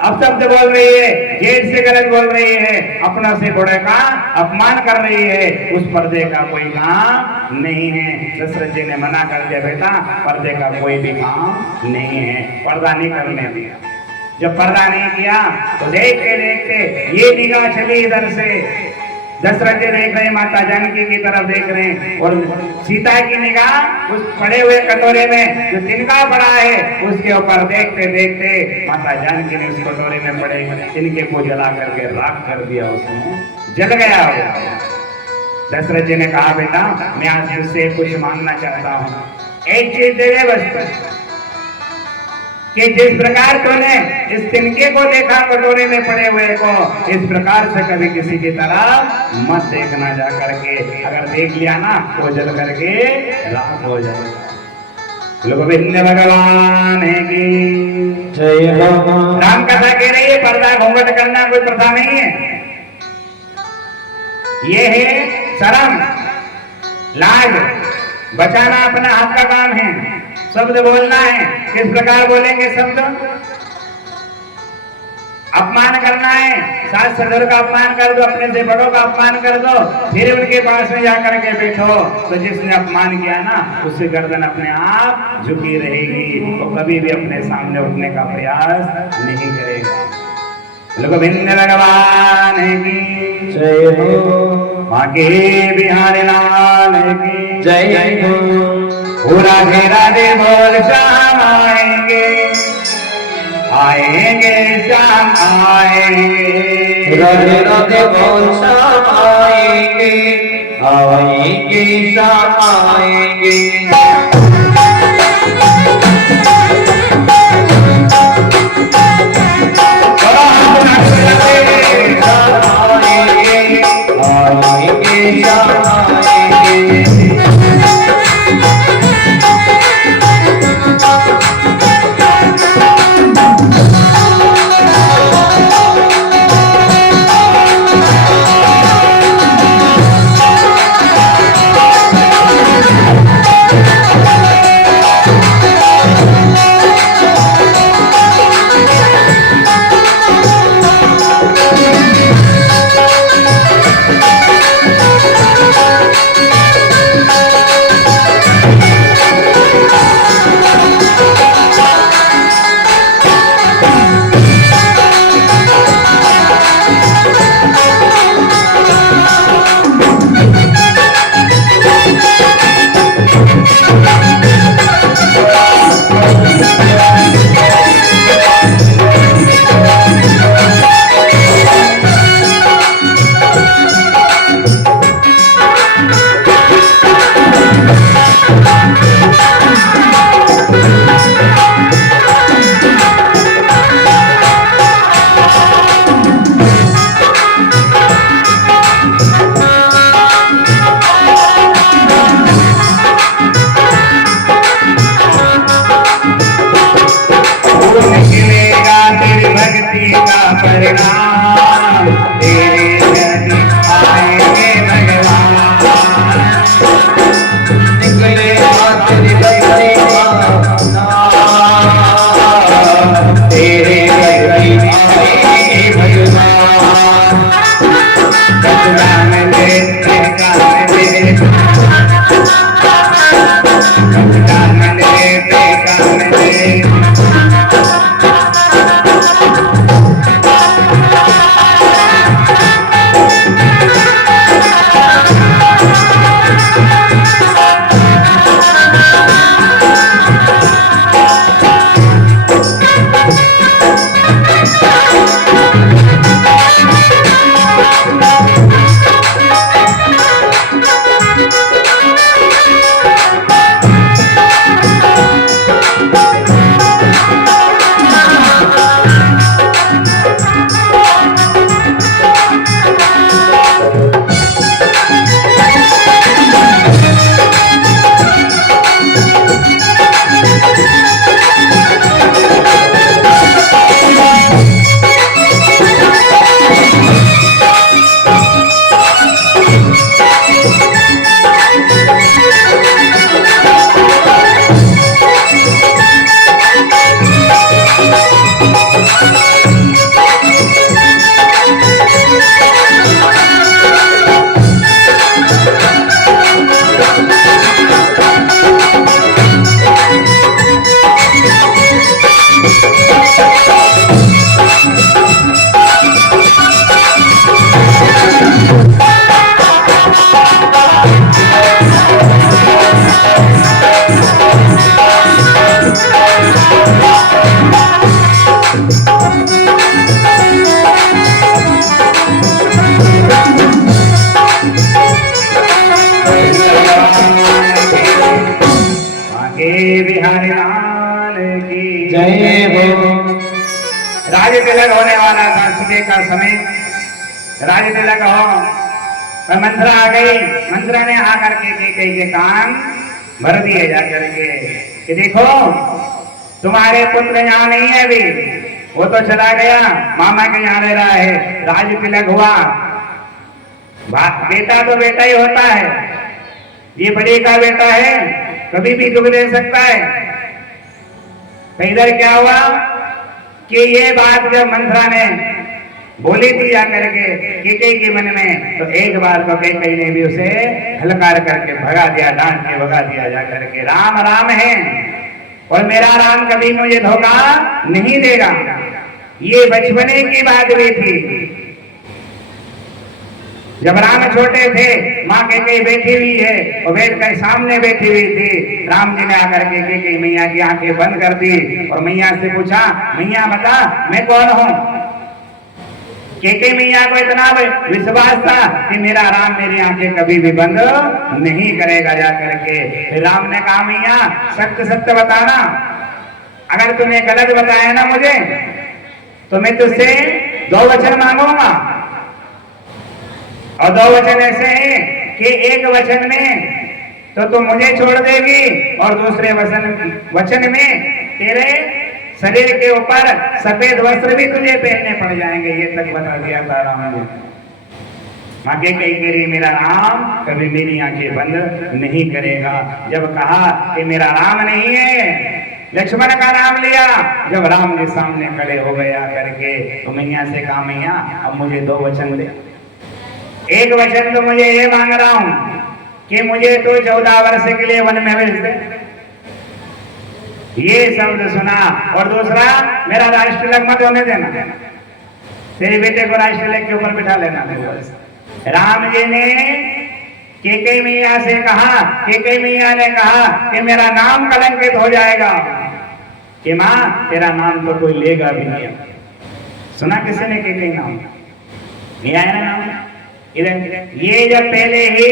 अपशब्द बोल रही है, जेठ से गलत बोल रही है, अपनों से बड़े का अपमान कर रही है, उस पर्दे का कोई काम नहीं है। दशरथ जी ने मना कर दिया, बेटा पर्दे का कोई भी काम नहीं है, पर्दा नहीं करने दिया। जब पर्दा नहीं किया तो देखते देखते ये निगाह चली इधर से, दशरथ जी देख रहे, माता जानकी की तरफ देख रहे हैं, और सीता की निगाह उस पड़े हुए कटोरे में जो तिनका पड़ा है उसके ऊपर देखते देखते माता जानकी ने उस कटोरे में पड़े तिनके को जला करके राख कर दिया, उसमें जल गया हो। दशरथ जी ने कहा, बेटा मैं आज तुझसे कुछ मांगना चाहता हूँ, एक चीज दे दे बस, कि जिस प्रकार तूने इस तिनके को देखा कटोरे में पड़े हुए को, इस प्रकार से कभी किसी की तरफ मत देखना जा करके। अगर देख लिया ना तो जल करके राख हो जाएगा। गोविंद भगवान की जय हो। राम कथा कह रही है, पर्दा घूंघट करना कोई प्रथा नहीं है। ये है शर्म, लाज बचाना अपना हाथ का काम है। शब्द बोलना है, किस प्रकार बोलेंगे शब्द? अपमान करना है, सास ससुर का अपमान कर दो, अपने से बड़ों का अपमान कर दो, फिर उनके पास में जाकर के बैठो, तो जिसने अपमान किया ना उससे गर्दन अपने आप झुकी रहेगी, तो कभी भी अपने सामने उठने का प्रयास नहीं करेगा। गोविंद भगवान की जय हो। बाके बिहारी लाल की जय हो। पूरा घेरा दे बोल श्याम आएंगे, आएंगे श्याम आएंगे, राधे राधे बोल श्याम आएंगे, आएंगे श्याम आएंगे। काम ले काम ले काम ले बिहारी लाल की जय हो। राज तिलक होने वाला था सुबह का समय, राज तिलक हो और मंत्रा आ गई। मंत्रा ने आकर के कान भर दिए जाकर के कि देखो तुम्हारे पुत्र यहाँ नहीं है अभी, वो तो चला गया मामा के यहाँ रह रहा है। राज तिलक हुआ, बेटा तो बेटा ही होता है, ये बड़े का बेटा है, कभी भी दुख दे सकता है। तो इधर क्या हुआ कि ये बात जब मंत्रा ने बोली थी जाकर के कैकेयी के मन में, तो एक बार तो कैकेयी ने भी उसे हलकार करके भगा दिया, डांट के भगा दिया जाकर के। राम राम है और मेरा राम कभी मुझे धोखा नहीं देगा। ये बचपने की बात भी थी। जब राम छोटे थे, माँ कैकेयी बैठी हुई है और बैठ कर सामने बैठी हुई थी। राम जी ने आकर के कैकेयी मैया की आंखें बंद कर दी और मैया से पूछा, मैया बता मैं कौन हूँ। कैकेयी मैया को इतना विश्वास था कि मेरा राम मेरी आंखें कभी भी बंद नहीं करेगा जाकर के। फिर राम ने कहा, मैया सत्य सत्य बताना, अगर तूने गलत बताया ना मुझे तो मैं तुझसे 2 वचन मांगूंगा। और 2 वचन ऐसे हैं कि एक वचन में तो तू मुझे छोड़ देगी और दूसरे वचन में तेरे शरीर के ऊपर सफेद वस्त्र भी तुझे पहनने पड़ जाएंगे। ये तक बता दिया था राम ने। आगे कही करी मेरा राम कभी मेरी आंखें बंद नहीं करेगा। जब कहा कि मेरा राम नहीं है, लक्ष्मण का नाम लिया। जब राम के सामने खड़े हो गया करके तो मैया से कहा, मैया अब मुझे 2 वचन दे। एक वचन तो मुझे ये मांग रहा हूं कि मुझे तो 14 वर्ष के लिए वन में भेज दे। ये शब्द सुना। और दूसरा, मेरा राष्ट्रतिलक मत होने देना, तेरे बेटे को राष्ट्रतिलक के ऊपर बिठा लेना। राम जी ने कैकेयी मैया से कहा, कैकेयी मैया ने कहा कि मेरा नाम कलंकित हो जाएगा, कि माँ तेरा नाम तो कोई लेगा भी नहीं। सुना किसी ने कैकेयी नाम? नहीं आया ना नाम इधर। ये जब पहले ही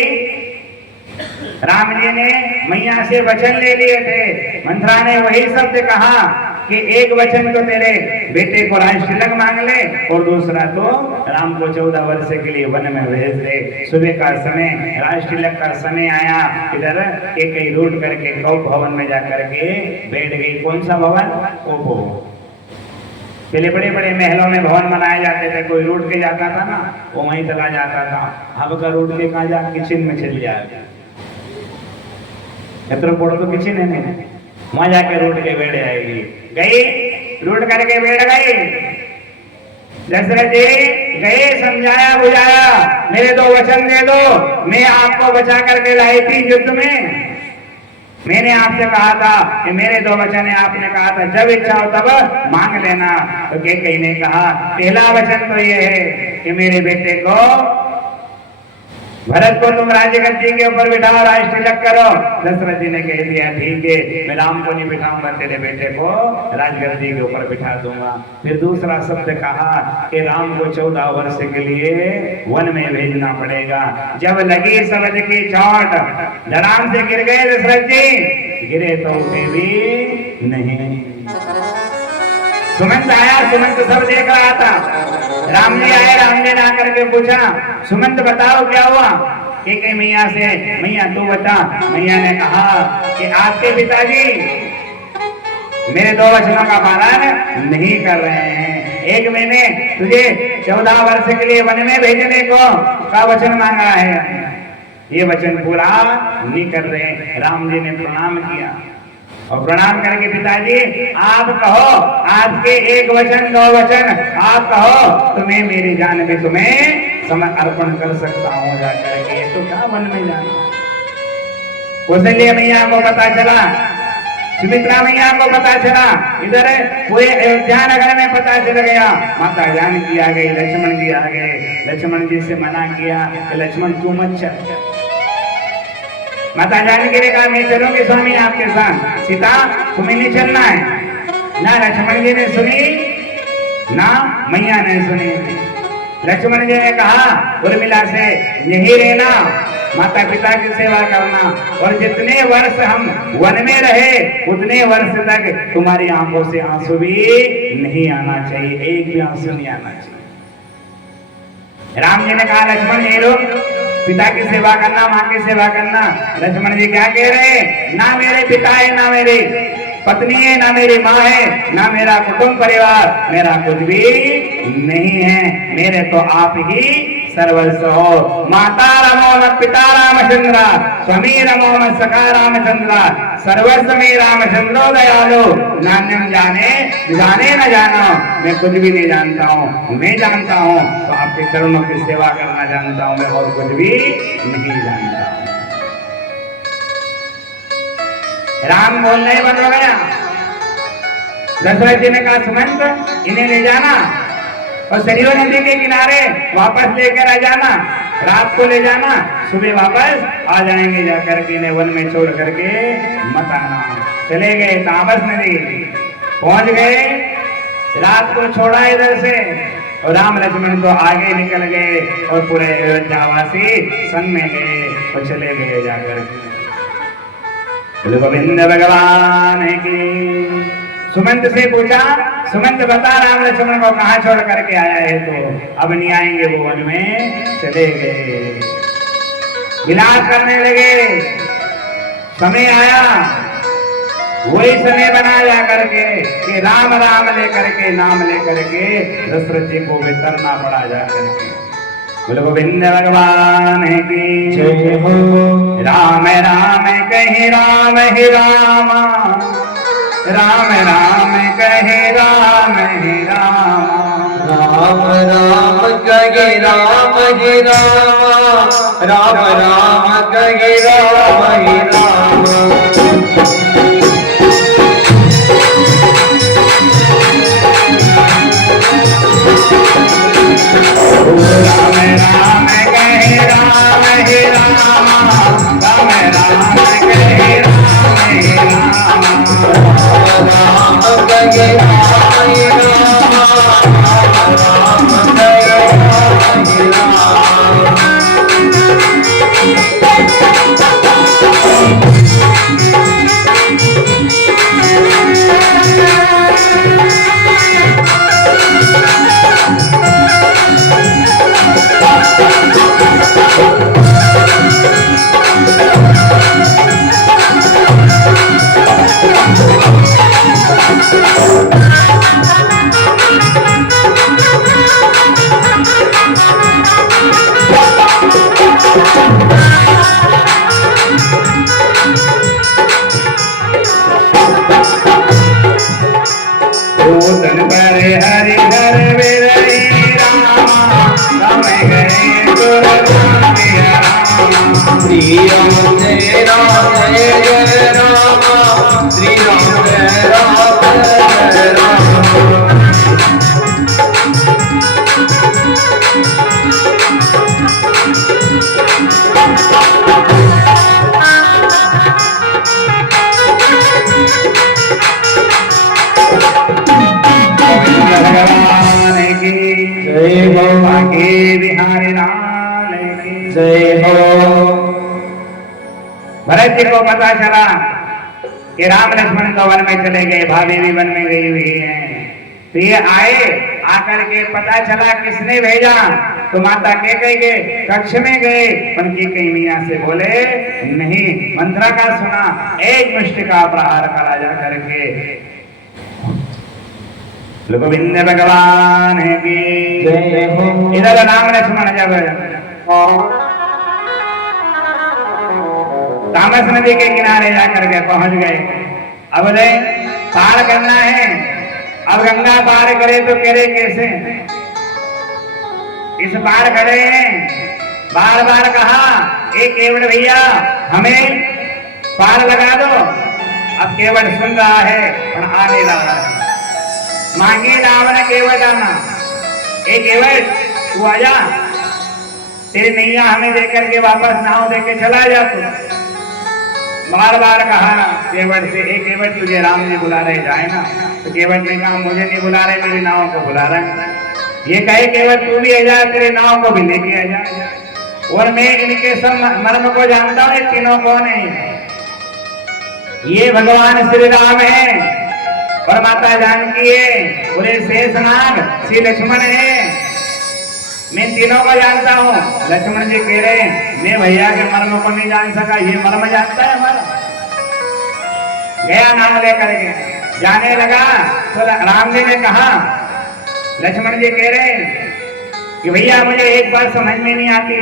राम जी ने मैया से वचन ले लिए थे, मंत्रा ने वही शब्द कहा कि एक वचन तो तेरे बेटे को राष्ट्रतिलक मांग ले और दूसरा तो राम को 14 वर्ष के लिए वन में भेज दे। सुबह का समय, राष्ट्रतिलक का समय आया। इधर कैकेयी रूट करके कौप भवन में जाकर के बैठ गई। कौन सा भवन? कौप। पहले बड़े बड़े महलों में भवन बनाए जाते थे, कोई रूट के जाता था ना वो वहीं चला जाता था। अब का रूट के कहा जा, किचन में चल जाए, तो किचन है नहीं, वहां जाके रूट के बैठ जाएगी। गई रूट करके बैठ गई। दशरथ जी गए, समझाया बुझाया, मेरे 2 वचन दे दो, मैं आपको बचा करके लाई थी युद्ध में। मैंने आपसे कहा था कि मेरे 2 वचन है, आपने कहा था जब इच्छा हो तब मांग लेना। तो कैकेयी ने कहा पहला वचन तो ये है कि मेरे बेटे को, भरत को तुम राज्य गद्दी के ऊपर बिठाओ, राज तिलक करो। दशरथ जी ने कह दिया ठीक है, मैं राम को नहीं बिठाऊंगा, तेरे बेटे को राजगद्दी के ऊपर बिठा दूंगा। फिर दूसरा शब्द कहा कि राम को 14 वर्ष के लिए वन में भेजना पड़ेगा। जब लगी शब्द की चोट, धड़ाम से गिर गए दशरथ जी, गिरे तो उठे भी नहीं। सुमंत आया, सुमंत सब देख रहा था। राम जी आए, राम जी ने आकर के पूछा सुमंत बताओ क्या हुआ। कैकेयी मैया से, मैया तू बता। मैया ने कहा कि आपके पिताजी मेरे 2 वचनों का पालन नहीं कर रहे हैं। एक मैंने तुझे 14 वर्ष के लिए वन में भेजने को का वचन मांगा है, ये वचन पूरा नहीं कर रहे। राम जी ने प्रणाम किया और प्रणाम करके पिताजी आप कहो, आपके 1 वचन 2 वचन आप कहो तो मैं मेरी जान में तुम्हें समय अर्पण कर सकता हूँ जा करके। तो क्या वन में जाना। कौशल्या मैया को पता चला, सुमित्रा मैया को पता चला, इधर पूरे अयोध्या नगर में पता चल गया। माता जानकी आ गई, लक्ष्मण जी आ गए। लक्ष्मण जी से मना किया कि लक्ष्मण तू मत चल। माता जानकी ने कहा मैं चलूंगी स्वामी आपके साथ। सीता तुम्हें नहीं चलना है। ना लक्ष्मण जी ने सुनी ना मैया ने सुनी। लक्ष्मण जी ने कहा उर्मिला से यही रहना, माता पिता की सेवा करना, और जितने वर्ष हम वन में रहे उतने वर्ष तक तुम्हारी आंखों से आंसू भी नहीं आना चाहिए, एक भी आंसू नहीं आना चाहिए। राम जी ने कहा लक्ष्मण ये लोग पिता की सेवा करना, माँ की सेवा करना। लक्ष्मण जी क्या कह रहे हैं, ना मेरे पिता है, ना मेरी पत्नी है, ना मेरी माँ है, ना मेरा कुटुंब परिवार, मेरा कुछ भी नहीं है, मेरे तो आप ही सर्वस्व हो। माता रमो मत पिता रामचंद्र, स्वामी रमो मत सखा रामचंद्र, सर्वस्व में रामचंद्रो दयालु, नान्यम जाने जाने न जानो। मैं कुछ भी नहीं जानता हूँ, मैं जानता हूँ तो आपके चरणों की सेवा करना जानता हूँ, मैं और कुछ भी नहीं जानता हूँ। राम बोलने बंद हो गया। दशरथ जी ने कहा सुमंत इन्हें ले जाना और सरयू नदी के किनारे वापस लेकर आ जाना, रात को ले जाना, सुबह वापस आ जाएंगे। जाकर के इन्हें वन में छोड़ करके मत आना। चले गए तापस नदी, पहुंच गए, रात को छोड़ा इधर से और राम लक्ष्मण तो आगे निकल गए और पूरे अयोध्यावासी संग में गए और चले गए जाकर। गोविंद भगवान की। सुमंत से पूछा सुमंत बता राम लक्ष्मण को कहाँ छोड़ करके आया है। तो अब नहीं आएंगे, वो वन में चले गए। विलास करने लगे। समय आया, वही समय बना जा करके कि राम राम लेकर के नाम लेकर के दशरथ जी को भी तरना पड़ा जा करके। बोलो गोविंद भगवान की जय हो। राम राम कहे राम ही रामा, राम राम कहे राम ही रामा, राम राम कहे राम ही रामा, राम राम कहे राम ही रामा। राम राम कहे राम ही रामा, राम राम कहे राम ही रामा, राम कहे राम ही रामा, राम कहे राम ही रामा। धन पर हरि हर विरही रामा, श्री राम जय जय राम श्री राम जय राम भगवान की जय हो बांके बिहारी लाल की जय हो। भरत जी को पता चला कि राम लक्ष्मण तो वन में चले गए, भाभी भी वन में गई हुई है। तो ये आए, आकर के पता चला किसने भेजा, तो माता के गए कक्ष में गए। उनकी कई मियाँ से बोले नहीं, मंत्रा का सुना, एक मुष्टि का प्रहार करा जा करके। गोविंद भगवान की जय हो। इधर राम लक्ष्मण जब तामस नदी के किनारे जाकर के पहुंच गए, अब बोले पार करना है। अब गंगा पार करे तो करे कैसे, इस पार खड़े हैं। बार बार कहा एक केवड़ भैया हमें पार लगा दो। अब केवड़ सुन रहा है और आने लगा है। मांगे राम ने केवट आना, एक केवट तू आजा, तेरी नैया हमें देकर के वापस नाव देके चला जा। तू बार बार कहा केवट से, एक केवट तुझे राम जी बुला रहे, जाए ना। तो केवट ने कहा मुझे नहीं बुला रहे, मेरी नाव को बुला रहे। ये कहे केवट तू भी आ जा, तेरे नाव को भी लेके आ जा। और मैं इनके सब मर्म को जानता हूँ, ये तीनों कौन है। ये भगवान श्री राम है और माता जानकी है, पूरे शेषनाग श्री लक्ष्मण है। मैं तीनों को जानता हूँ। लक्ष्मण जी कह रहे मैं भैया के मर्म को नहीं जान सका, ये मर्म जानता है हमारा। गया नाम लेकर के जाने लगा तो राम जी ने कहा, लक्ष्मण जी कह रहे कि भैया मुझे एक बात समझ में नहीं आती,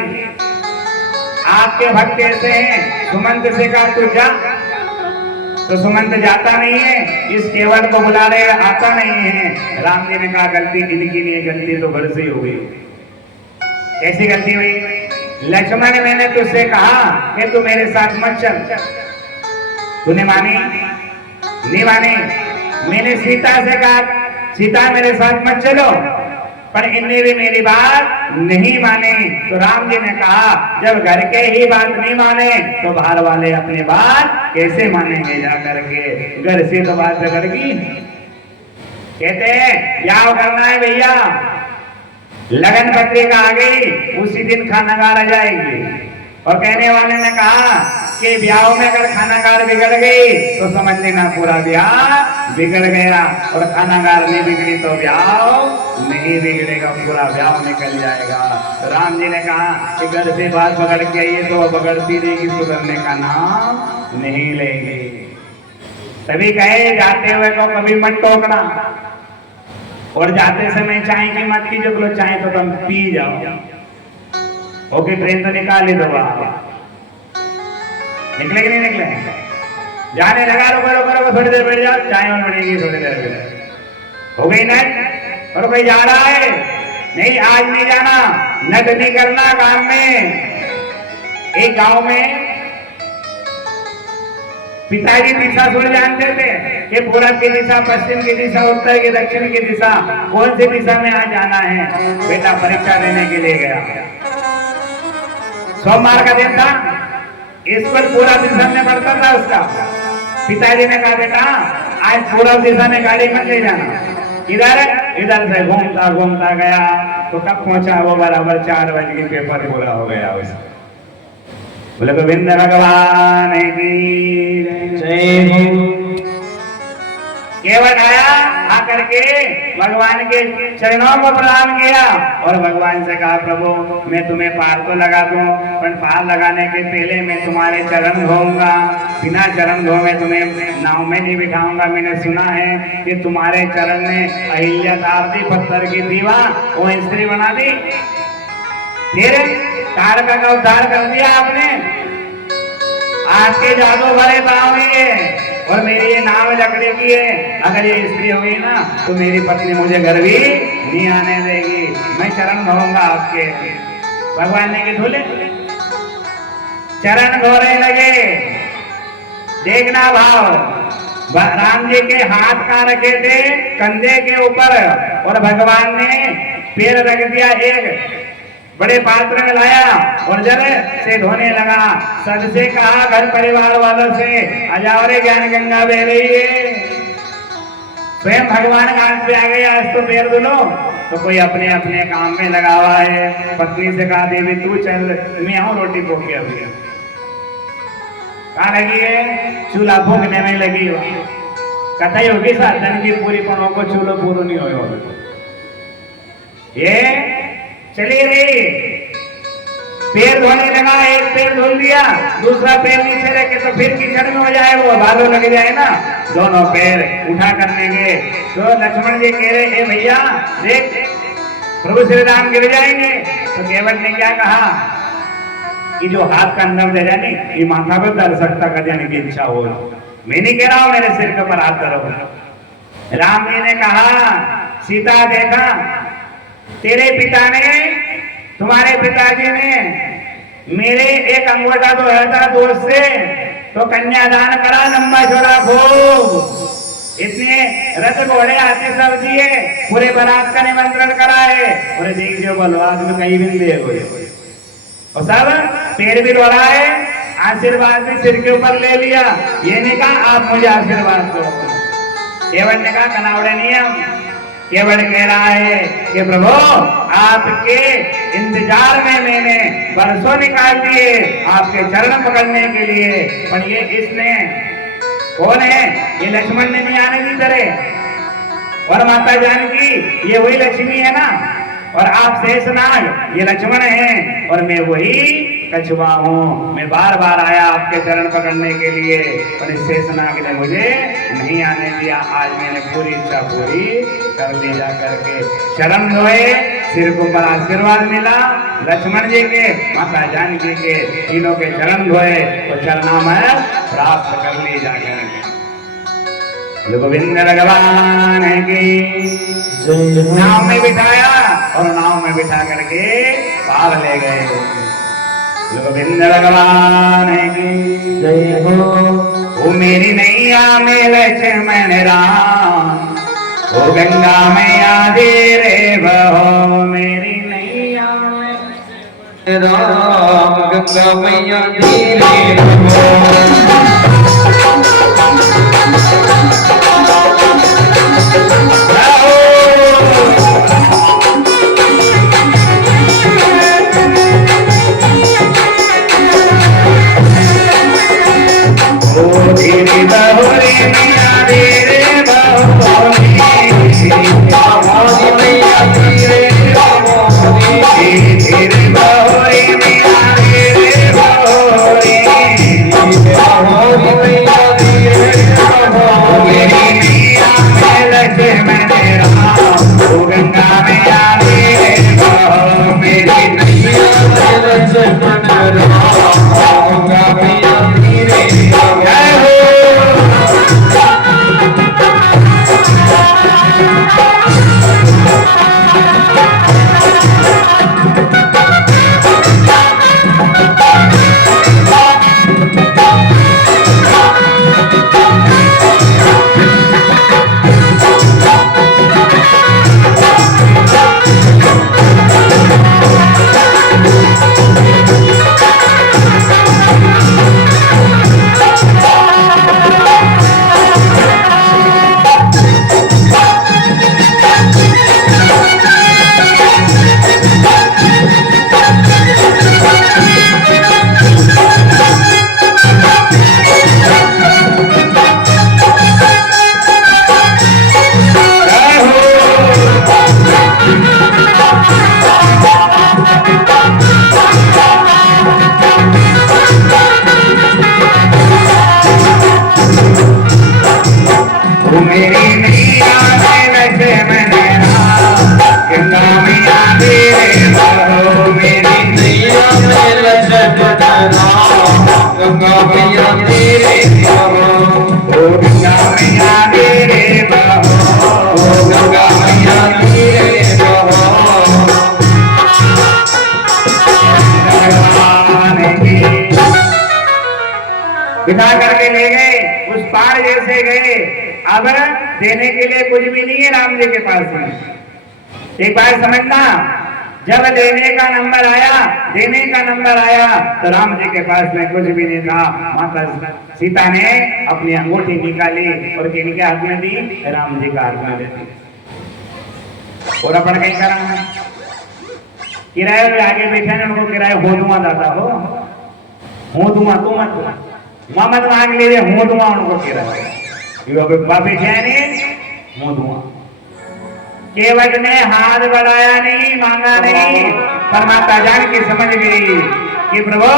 आपके भक्त ऐसे हैं, सुमंत से कहा तू जा, तो सुमंत जाता नहीं है, इस केवट को बुला रहे आता नहीं है। राम जी ने कहा गलती इनकी नहीं है, गलती तो घर से ही हो गई। कैसी गलती हुई? लक्ष्मण मैंने तुझसे कहा कि तू मेरे साथ मत चल, तूने मानी नहीं मानी। मैंने सीता से कहा सीता मेरे साथ मत चलो, पर इनने भी मेरी बात नहीं मानी। तो राम जी ने कहा जब घर के ही बात नहीं माने तो बाहर वाले अपनी बात कैसे मानेंगे? जा करके घर से तो बात बिगड़गी। कहते हैं क्या करना है भैया, लगन पत्रिका आ गई, उसी दिन खानागार आ जाएगी। और कहने वाले ने कहा कि ब्याह में अगर खानागार बिगड़ गई तो समझ लेना पूरा ब्याह बिगड़ गया, और खानागार नहीं बिगड़ी तो ब्याह नहीं बिगड़ेगा, पूरा ब्याह निकल जाएगा। तो राम जी ने कहा कि घर से बात बिगड़ के आई है तो बिगड़ती रहेगी, सुधरने का नाम नहीं लेंगे। तभी कहे जाते हुए को कभी मत टोकना, और जाते समय चाय की मत की, जो बोलो चाय तो तुम पी जाओ। ओके ट्रेन तो निकाल ही दो, निकले कि नहीं निकले? जाने लगा रुको रुको रुको, थोड़ी देर बैठ जाओ, चाय और बनेगी थोड़ी देर में। हो गई नट, और कोई जा रहा है नहीं, आज नहीं जाना, नट नहीं करना काम में। एक गांव में पिताजी दिशा सुन जानते थे कि पूरब की दिशा, पश्चिम की दिशा, उत्तर की, दक्षिण की दिशा, कौन सी दिशा में आज जाना है। बेटा परीक्षा देने के लिए गया, सोमवार का दिन था, स्कूल पूरा दिशा में पढ़ता था उसका। पिताजी ने कहा बेटा आज पूरब दिशा में गाड़ी मत ले जाना, इधर से घूमता घूमता गया तो कब पहुंचा वो बराबर 4 बजे की पेपर पूरा हो गया उसका। बोले गोविंद भगवान की जय हो। केवट आया, आकर के भगवान के चरणों को प्रणाम किया और भगवान से कहा प्रभु मैं तुम्हें पार तो लगा दूं, पर पार लगाने के पहले मैं तुम्हारे चरण धोऊंगा, बिना चरण धोए तुम्हें नाव में नहीं बिठाऊंगा। मैंने सुना है कि तुम्हारे चरण ने अहिल्या तारती पत्थर की दीवा वो स्त्री बना दी, फिर तारका का उद्धार कर दिया आपने। आपके जादू भरे पाँव ये, और मेरी ये नाव लकड़ी की है, अगर ये स्त्री हुई ना तो मेरी पत्नी मुझे घर भी नहीं आने देगी, मैं चरण धोऊंगा आपके। भगवान ने कि धुले चरण धोने लगे। देखना भाव, राम जी के हाथ कहाँ रखे थे? कंधे के ऊपर, और भगवान ने पैर रख दिया एक बड़े पात्र में लाया और जल से धोने लगा। सबसे कहा घर परिवार वालों से, अजावरे ज्ञान गंगा बह रही है। स्वयं भगवान घाट पे आ गए, आज तो पैर धुलो। तो कोई अपने अपने काम में लगा हुआ है। पत्नी से कहा देवी तू चल, मैं आऊं रोटी पोक के। अभी कहाँ लगी है? चूल्हा फूकने में लगी हो। कथाई होगी साधन की पूरी पणों को चूल्हा पूरा नहीं हो। ये चली रही, पैर धोने लगा। एक पैर धुल दिया, दूसरा पैर नीचे रखे तो फिर कीचड़ में हो जाए, वो बालों लग जाए ना। दोनों पैर उठा करने गए तो लक्ष्मण जी कह रहे हे भैया देख प्रभु श्री राम गिर जाएंगे। तो केवट ने क्या कहा कि जो हाथ का अंदर दे जाने ये माथा पर दर सकता कर जाने की इच्छा हो। मैं नहीं कह रहा हूं मेरे सिर के ऊपर हाथ धरो। राम जी ने कहा सीता देखा तेरे पिता ने, तुम्हारे पिताजी ने मेरे एक अंगूठा तो था दोस्त से, तो कन्यादान करा, लंबा चौड़ा खूब। इतने रथ घोड़े आते सब दिए, पूरे बारात का निमंत्रण करा है। और देखिए बलवाद में कहीं भी दे और सब पैर भी दौड़ा है, आशीर्वाद भी सिर के ऊपर ले लिया। ये नहीं कहा आप मुझे आशीर्वाद दो। केवट ने कहा कनावड़े नियम। केवट कह रहा है कि प्रभु आपके इंतजार में मैंने बरसों निकाल दिए आपके चरण पकड़ने के लिए, पर ये इसने कौन है? ये लक्ष्मण ने नहीं आने दी तरह। और माता जानकी ये वही लक्ष्मी है ना, और आप शेषनाग ये लक्ष्मण हैं, और मैं वही कछुआ हूँ। मैं बार बार आया आपके चरण पकड़ने के लिए, पर इस शेषनाग ने मुझे नहीं आने दिया। आज मैंने पूरी इच्छा पूरी कर ली। जा करके चरण धोए, सिर को ऊपर आशीर्वाद मिला लक्ष्मण जी के, माता जानकी के, तीनों के चरण धोए और चरना में प्राप्त कर ली। जाकर गोविंद भगवान की नाव में बिठाया और नाव में बिठा करके पार ले गए। गोविंद भगवान की जय हो। वो मेरी नैया में लक्ष्मण राम, वो गंगा मैया दे रे बहो। मेरी नैया में राम, गंगा मैया दे रे बहो। बिठा करके ले गए, उस पार जैसे गए। अब देने के लिए कुछ भी नहीं है राम जी के पास में। एक बार समझना, जब देने का नंबर आया तो राम जी के पास में कुछ भी नहीं था। माता सीता ने अपनी अंगूठी निकाली और किनके हाथ में दी? राम जी का हाथ में दे दी। और अपन कहीं करा किराए में आगे बैठे ने, उनको किराए हो दूंगा दादा हो दूंगा, तू मत मांग लीजिए, हो दूंगा उनको किराया। बैठे ने हो दूंगा। केवट ने हाथ बढ़ाया नहीं, मांगा नहीं, पर माता जानकी समझ गई कि प्रभु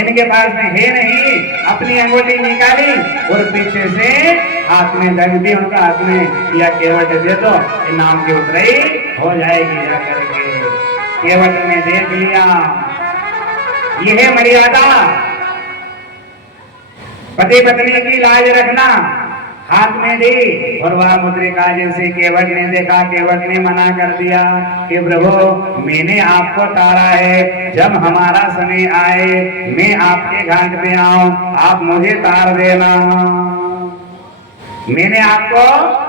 इनके पास में है नहीं। अपनी अंगूठी निकाली और पीछे से हाथ में धर दी, उनका हाथ में, या केवट दे दो, नाम की उतराई हो जाएगी जाकर के। केवट ने देख लिया, यह मर्यादा, पति पत्नी की लाज रखना, हाथ में दी। और वह मुद्रिका जैसे केवट ने देखा, केवट ने मना कर दिया कि प्रभु मैंने आपको तारा है, जब हमारा समय आए मैं आपके घाट पे आऊं, आप मुझे तार देना। मैंने आपको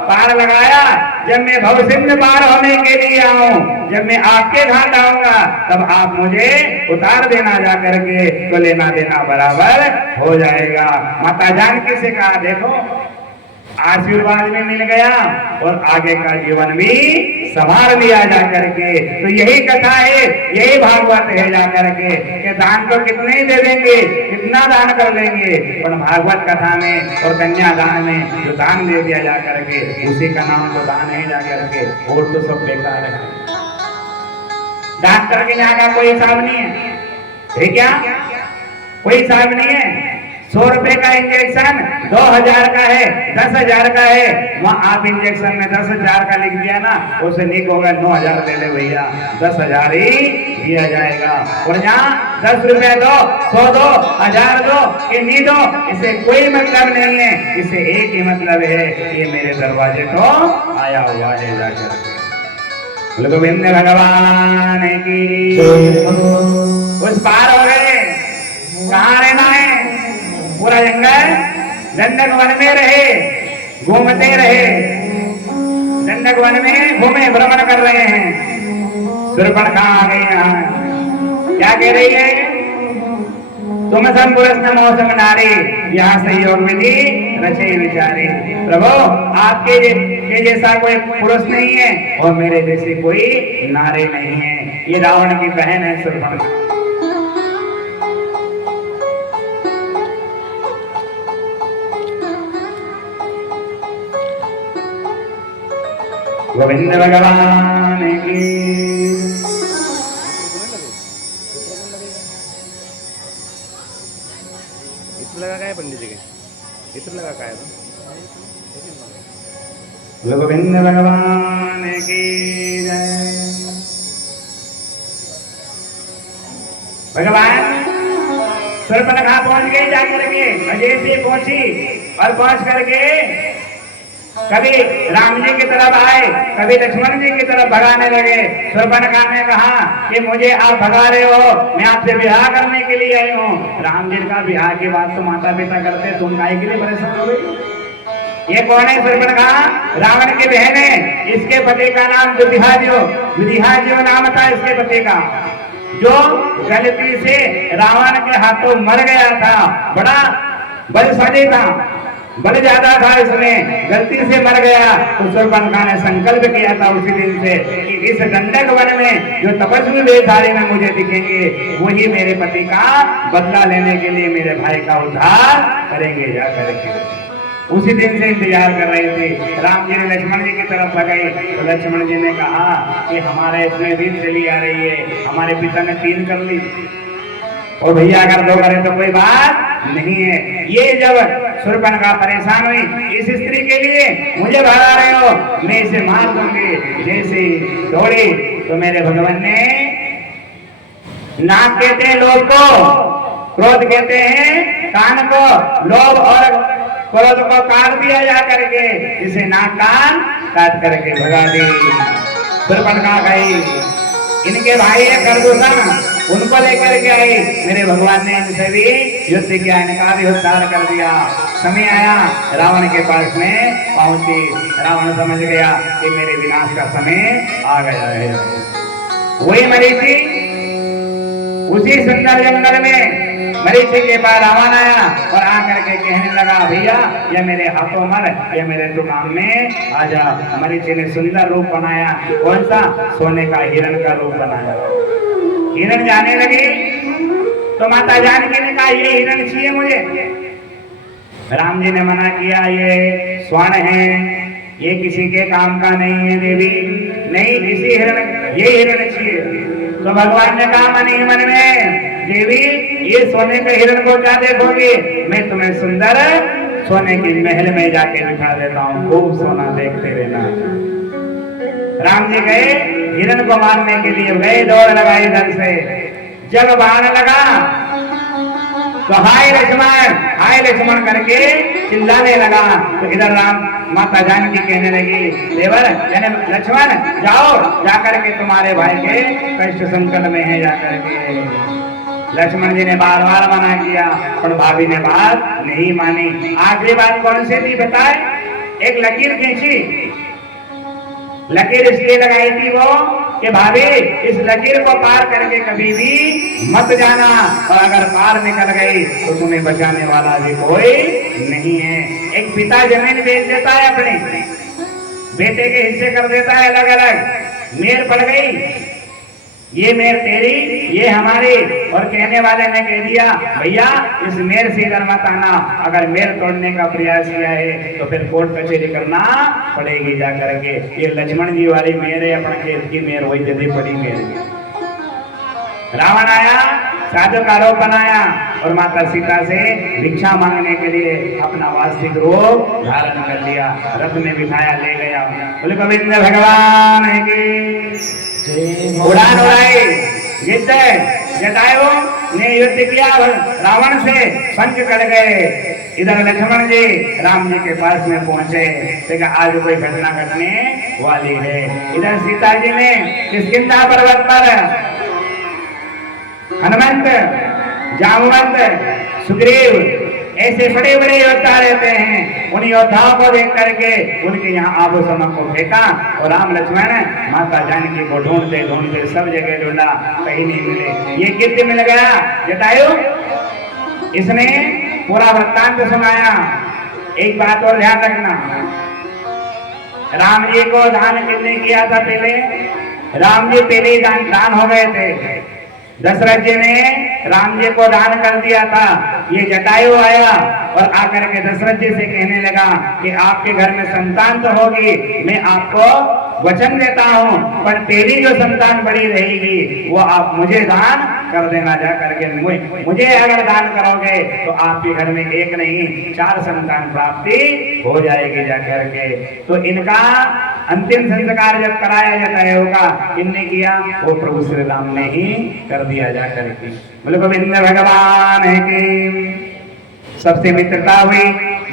पार लगाया, जब मैं भवसिंध पार होने के लिए आऊं, जब मैं आपके घाट आऊंगा तब आप मुझे उतार देना जा करके, तो लेना देना बराबर हो जाएगा। माता जानकी से कहा देखो आशीर्वाद में मिल गया और आगे का जीवन भी संभाल लिया जा करके। तो यही कथा है, यही भागवत है जा करके कि दान तो कितने ही दे देंगे, कितना दान कर लेंगे, पर भागवत कथा में और कन्यादान में जो दान दे दिया जा करके, उसी का नाम तो दान है जा करके, और तो सब बेकार है। डॉक्टर के यहाँ का कोई हिसाब नहीं है क्या? कोई हिसाब नहीं है। 100 रुपए का इंजेक्शन 2000 का है, 10,000 का है, वहाँ आप इंजेक्शन में 10,000 का लिख दिया ना, उसे लिख होगा 9,000 ले ले भैया, 10,000 ही दिया जाएगा। और यहाँ 10 रुपए दो, 100 दो, 1000 दो कि नहीं दो, इसे कोई मतलब नहीं है। इसे एक ही मतलब है, ये मेरे दरवाजे तो आया हुआ है जाकर। गोविंद भगवान की उस पार हो गए। कहाँ रहना है? पूरा जंगल दंडक वन में रहे, घूमते रहे, दंडक वन में घूमे, भ्रमण कर रहे हैं। शूर्पणखा आ गई यहाँ, क्या कह रही है? तुम सम पुरुष मौसम नारी, यहाँ संयोग विधि रचे विचारी। प्रभु आपके जैसा कोई पुरुष नहीं है और मेरे जैसी कोई नारी नहीं है। ये रावण की बहन है शूर्पणखा। गोविंद भगवान की लगा काय पंडित जी के इतर लगा काय गोविंद भगवान की जय। भगवान शूर्पणखा पहुंच गई जाकर के, अजय से पहुंची और पहुंच करके कभी राम जी की तरफ आए, कभी लक्ष्मण जी की तरफ भगाने लगे। शूर्पणखा ने कहा कि मुझे आप भगा रहे हो, मैं आपसे विवाह करने के लिए आई हूँ। राम जी का विवाह की बात तो माता पिता करते, तुम काहे के लिए परेशान हो गई? ये कौन है? शूर्पणखा रावण की बहन है। इसके पति का नाम दुधिहाज्यो नाम था इसके पति का, जो गलती से रावण के हाथों मर गया था। बड़ा बलशाली था, बल ज्यादा था, इसमें गलती से मर गया। तो शूर्पणखा ने संकल्प किया था उसी दिन से कि इस दंडक वन में जो तपस्वी वेशधारी में मुझे दिखेंगे, वही मेरे पति का बदला लेने के लिए मेरे भाई का उद्धार करेंगे जा करके। उसी दिन से इंतजार कर रहे थे। राम जी ने लक्ष्मण जी की तरफ लगाई तो लक्ष्मण जी ने कहा कि हमारे इसमें दिन चली आ रही है, हमारे पिता ने 3 कर ली और भैया अगर 2 करे तो कोई बात नहीं है। ये जब शूर्पणखा परेशान हुई, इस स्त्री के लिए मुझे भगा रहे हो, मैं इसे मार दूंगी। जैसे दौड़ी तो मेरे भगवान ने, नाक कहते हैं लोभ को, क्रोध कहते हैं कान को, लोभ और क्रोध को काट दिया जा करके, इसे नाक कान काट करके भगा दी। शूर्पणखा गई। इनके भाई है खरदूषण, उनको लेकर के आई। मेरे भगवान ने इनसे भी युद्ध किया, इनका भी उद्धार कर दिया। समय आया रावण के पास में पहुंची। रावण समझ गया कि मेरे विनाश का समय आ गया है। वही मरीचि उसी सुंदर जंगल में मरीचि के पास रावण आया और आकर के कहने लगा, भैया ये मेरे हाथों मर, ये मेरे दुकान में आजा। मरीचि ने सुंदर रूप बनाया। कौन सा? सोने का हिरण का रूप बनाया। हिरण जाने लगी तो माता जानकी ने कहा, ये हिरण चाहिए मुझे। राम जी ने मना किया, ये स्वर्ण है, ये किसी के काम का नहीं है देवी, नहीं इसी हिरण, ये हिरण चाहिए। तो भगवान ने कहा मन ही मन में, देवी ये सोने के हिरण को क्या देखोगे, मैं तुम्हें सुंदर सोने की महल में जाके बिठा देता हूँ, खूब सोना देखते रहना। राम जी गए हिरण को मारने के लिए, गए दौड़ लगाई इधर से। जब बाण लगा तो हाय लक्ष्मण करके चिल्लाने लगा। तो इधर राम माता जानकी कहने लगी, देवर यानी लक्ष्मण जाओ, जाकर के तुम्हारे भाई के कष्ट संकट में है जाकर के। लक्ष्मण जी ने बार बार मना किया पर भाभी ने बात नहीं मानी। आखिरी बात कौन सी थी बताए? एक लकीर खींची, लकीर इसलिए लगाई थी वो कि भाभी इस लकीर को पार करके कभी भी मत जाना, और अगर पार निकल गई तो तुम्हें बचाने वाला भी कोई नहीं है। एक पिता जमीन बेच देता है, अपने बेटे के हिस्से कर देता है अलग अलग, मेर पड़ गई, ये मेर तेरी, ये हमारी, और कहने वाले ने कह दिया भैया इस मेर से इधर मत आना, अगर मेर तोड़ने का प्रयास किया है तो फिर कोर्ट कचहरी करना पड़ेगी जाकर के। ये लक्ष्मण जी वाली मेर है, अपने खेत की मेर वही जल्दी पड़ी मेर। रावण आया, साधु का रूप बनाया और माता सीता से भिक्षा मांगने के लिए अपना वास्तविक रूप धारण कर लिया, रथ में बिठाया ले गया। बोले गोविंद भगवान की उड़ान उड़ाई। जटायु ने युद्ध किया रावण से, पंच कट गए। इधर लक्ष्मण जी राम जी के पास में पहुंचे, देखा आज कोई घटना घटने वाली है। इधर सीता जी ने किष्किंधा पर्वत पर हनुमंत, जामवंत, सुग्रीव ऐसे बड़े बड़े योद्धा रहते हैं, उन योद्धाओं को देख करके उनके यहाँ आभूषणों को फेंका और राम लक्ष्मण माता जानकी को ढूंढते ढूंढते सब जगह ढूंढा, कहीं नहीं मिले। ये कीर्ति मिल गया जटायु, इसने पूरा वृत्तांत सुनाया। एक बात और ध्यान रखना, राम जी को दान किसने किया था? पहले राम जी पहले ही दान हो गए थे। दशरथ जी ने राम जी को दान कर दिया था। ये जटायु आया और आकर के दशरथ जी से कहने लगा कि आपके घर में संतान तो होगी, मैं आपको वचन देता हूँ, पर तेरी जो संतान बड़ी रहेगी वो आप मुझे दान कर देना जा करके। मुझे अगर दान करोगे तो आपके घर में एक नहीं 4 संतान प्राप्ति हो जाएगी जा करके। तो इनका अंतिम संस्कार जब कराया जटायु का, इनने किया वो प्रभु श्री राम ने ही कर दिया जा करके। बोले गोविंद भगवान की। सबसे मित्रता हुई।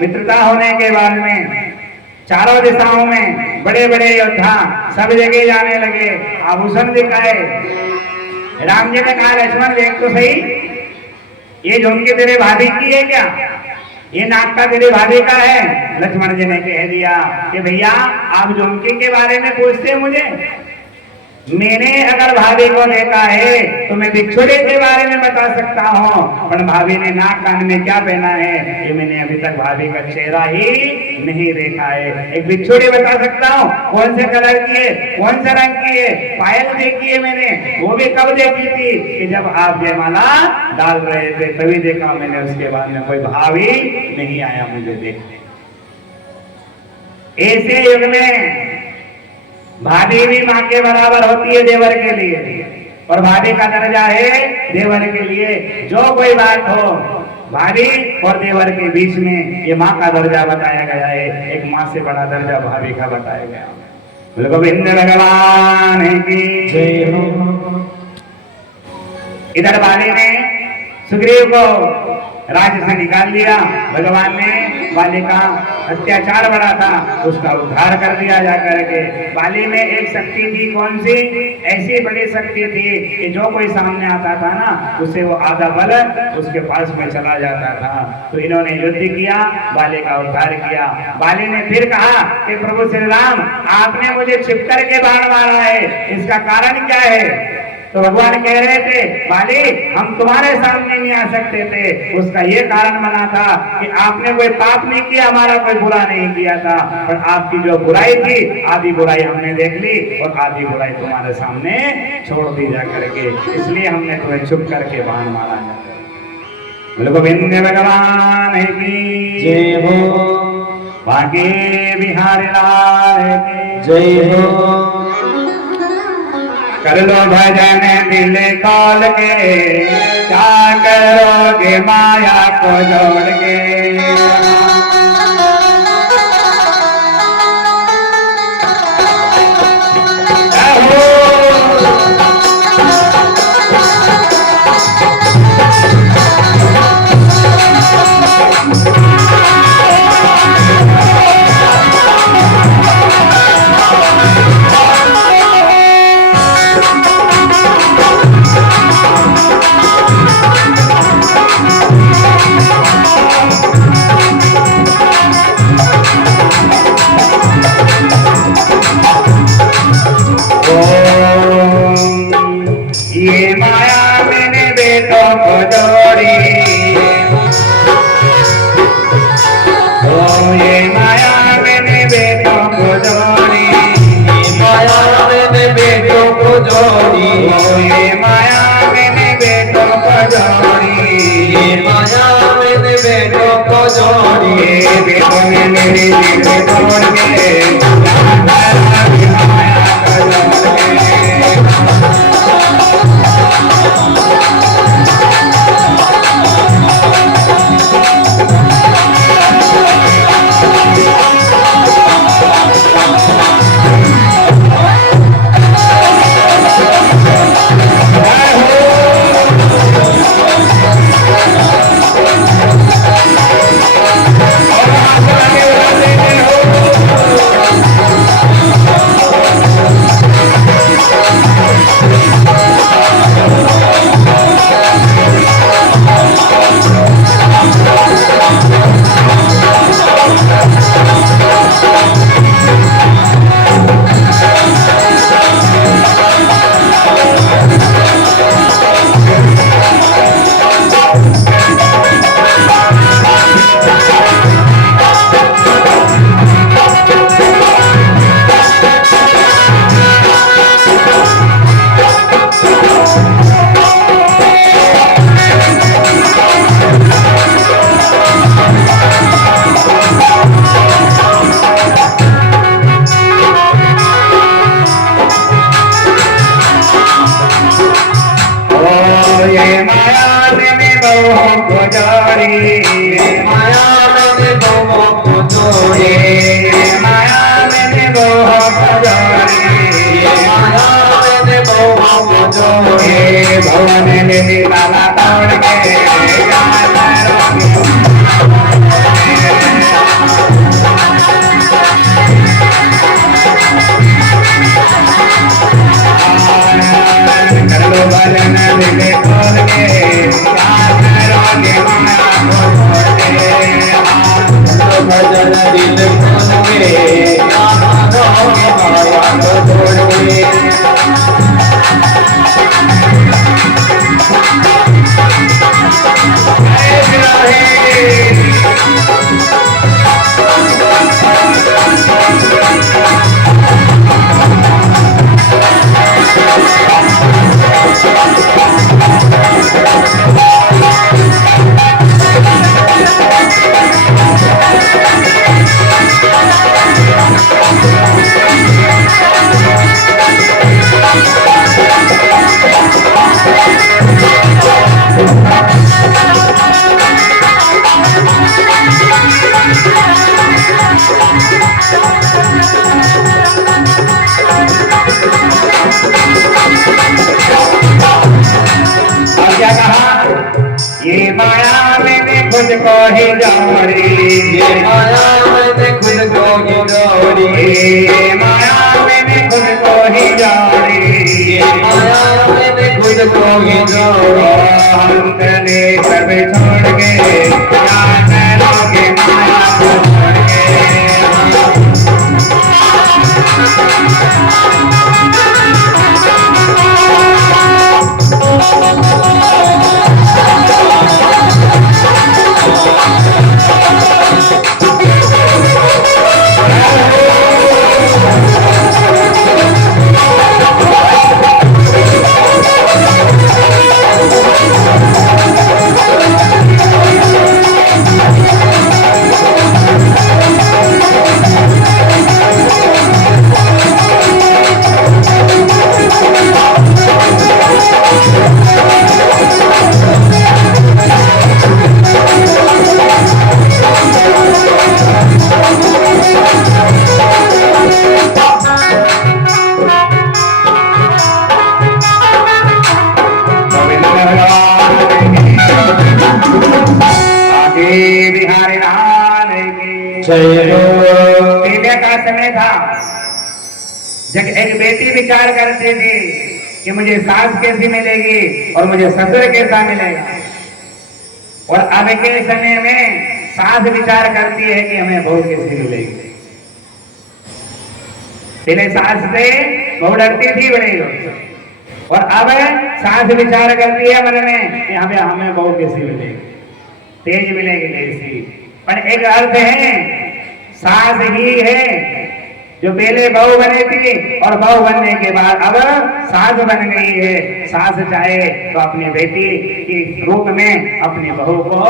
मित्रता होने के बाद में चारों दिशाओं में बड़े बड़े योद्धा सब जगह जाने लगे, आभूषण दिखाए। राम जी ने कहा लक्ष्मण देख तो सही, ये झुमकी तेरे भाभी की है क्या? ये नाक का तेरे भाभी का है? लक्ष्मण जी ने कह दिया कि भैया आप झुमकी के बारे में पूछते मुझे, मैंने अगर भाभी को देखा है तो मैं बिछुड़े के बारे में बता सकता हूँ, पर भाभी ने नाक कान में क्या पहना है ये मैंने अभी तक भाभी का चेहरा ही नहीं देखा है। एक बिछुड़ी बता सकता हूँ, कौन से कलर की है, कौन से रंग की है। पायल देखी है मैंने, वो भी कब देखी थी कि जब आप जयमाला डाल रहे थे तभी देखा मैंने, उसके बाद में कोई भाभी नहीं आया मुझे देखने। ऐसे युग में भाभी भी माँ के बराबर होती है देवर के लिए, और भाभी का दर्जा है देवर के लिए। जो कोई बात हो भाभी और देवर के बीच में ये माँ का दर्जा बताया गया है, एक माँ से बड़ा दर्जा भाभी का बताया गया। गोविंद भगवान की जय हो। इधर भाभी ने सुग्रीव को राज्य से निकाल दिया, भगवान ने बाली का अत्याचार बढ़ा था, उसका उद्धार कर दिया जा करके। बाली में एक शक्ति थी, कौन सी? ऐसी बड़ी शक्ति थी कि जो कोई सामने आता था ना, उसे वो आधा बल उसके पास में चला जाता था। तो इन्होंने युद्ध किया, बाली का उद्धार किया। बाली ने फिर कहा कि प्रभु श्री राम, आपने मुझे छिप करके बाण मारा है, इसका कारण क्या है? तो भगवान कह रहे थे, बाली हम तुम्हारे सामने नहीं आ सकते थे, उसका ये कारण बना था कि आपने कोई पाप नहीं किया, हमारा कोई बुरा नहीं किया था, पर आपकी जो बुराई थी, आधी बुराई हमने देख ली और आधी बुराई तुम्हारे सामने छोड़ दी जा करके, इसलिए हमने तुम्हें चुप करके बाण मारा है। गोविंद भगवान की जय हो, बांके बिहारी लाल की जय हो। कर लो भजन दिल खोल के, क्या करोगे माया को जोड़ के। ये माया मैंने बेटों को जोड़ी, ओ ये माया मैंने बेटों को जोड़ी, ये माया मैंने बेटों को जोड़ी, ओ ये माया मैंने बेटों को जोड़ी, ये माया मैंने बेटों को जोड़ी। ये बेटों ने मेरी दिल तोड़ के माया को जोड़ के। जय ये माया मैंने खुद को ही जोड़ी, ये माया मैंने खुद को ही जोड़ी, ये माया मैंने खुद को ही जोड़ी, ये माया मैंने खुद को ही जोड़ी। हम चले सब छोड़ के जाने लगे माया को छोड़ के। बिहारी लाल की जय हो। पहले का समय था जब एक बेटी विचार करती थी कि मुझे सास कैसी मिलेगी और मुझे ससुर कैसा मिलेगा, और अब के समय में सास विचार करती है कि हमें बहू कैसी मिलेगी। पहले सास से बहू डरती थी बड़े, और अब सास विचार करती है मन में कि हमें बहू कैसी मिलेगी, तेज मिलेगी कैसी। पर एक अर्थ है, सास ही है जो पहले बहू बनी थी और बहू बनने के बाद अब सास बन गई है। सास चाहे तो अपनी बेटी के रूप में अपनी बहू को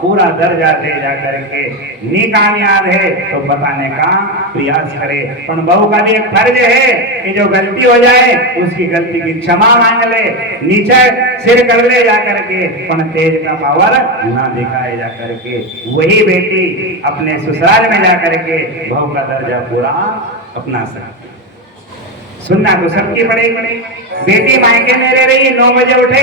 पूरा दर्जा दे जा करके निकामयाब है तो बताने का प्रयास करे। पर बहू का भी एक फर्ज है कि जो गलती हो जाए उसकी गलती की क्षमा मांग ले, नीचे सिर कर ले जा करके, पर तेज का पावर ना दिखाए जा करके। वही बेटी अपने ससुराल में जा करके बहू का दर्जा पूरा अपना सकती। सुनना तो सबकी पड़ेगी। बेटी मायके में रह रही 9 बजे उठे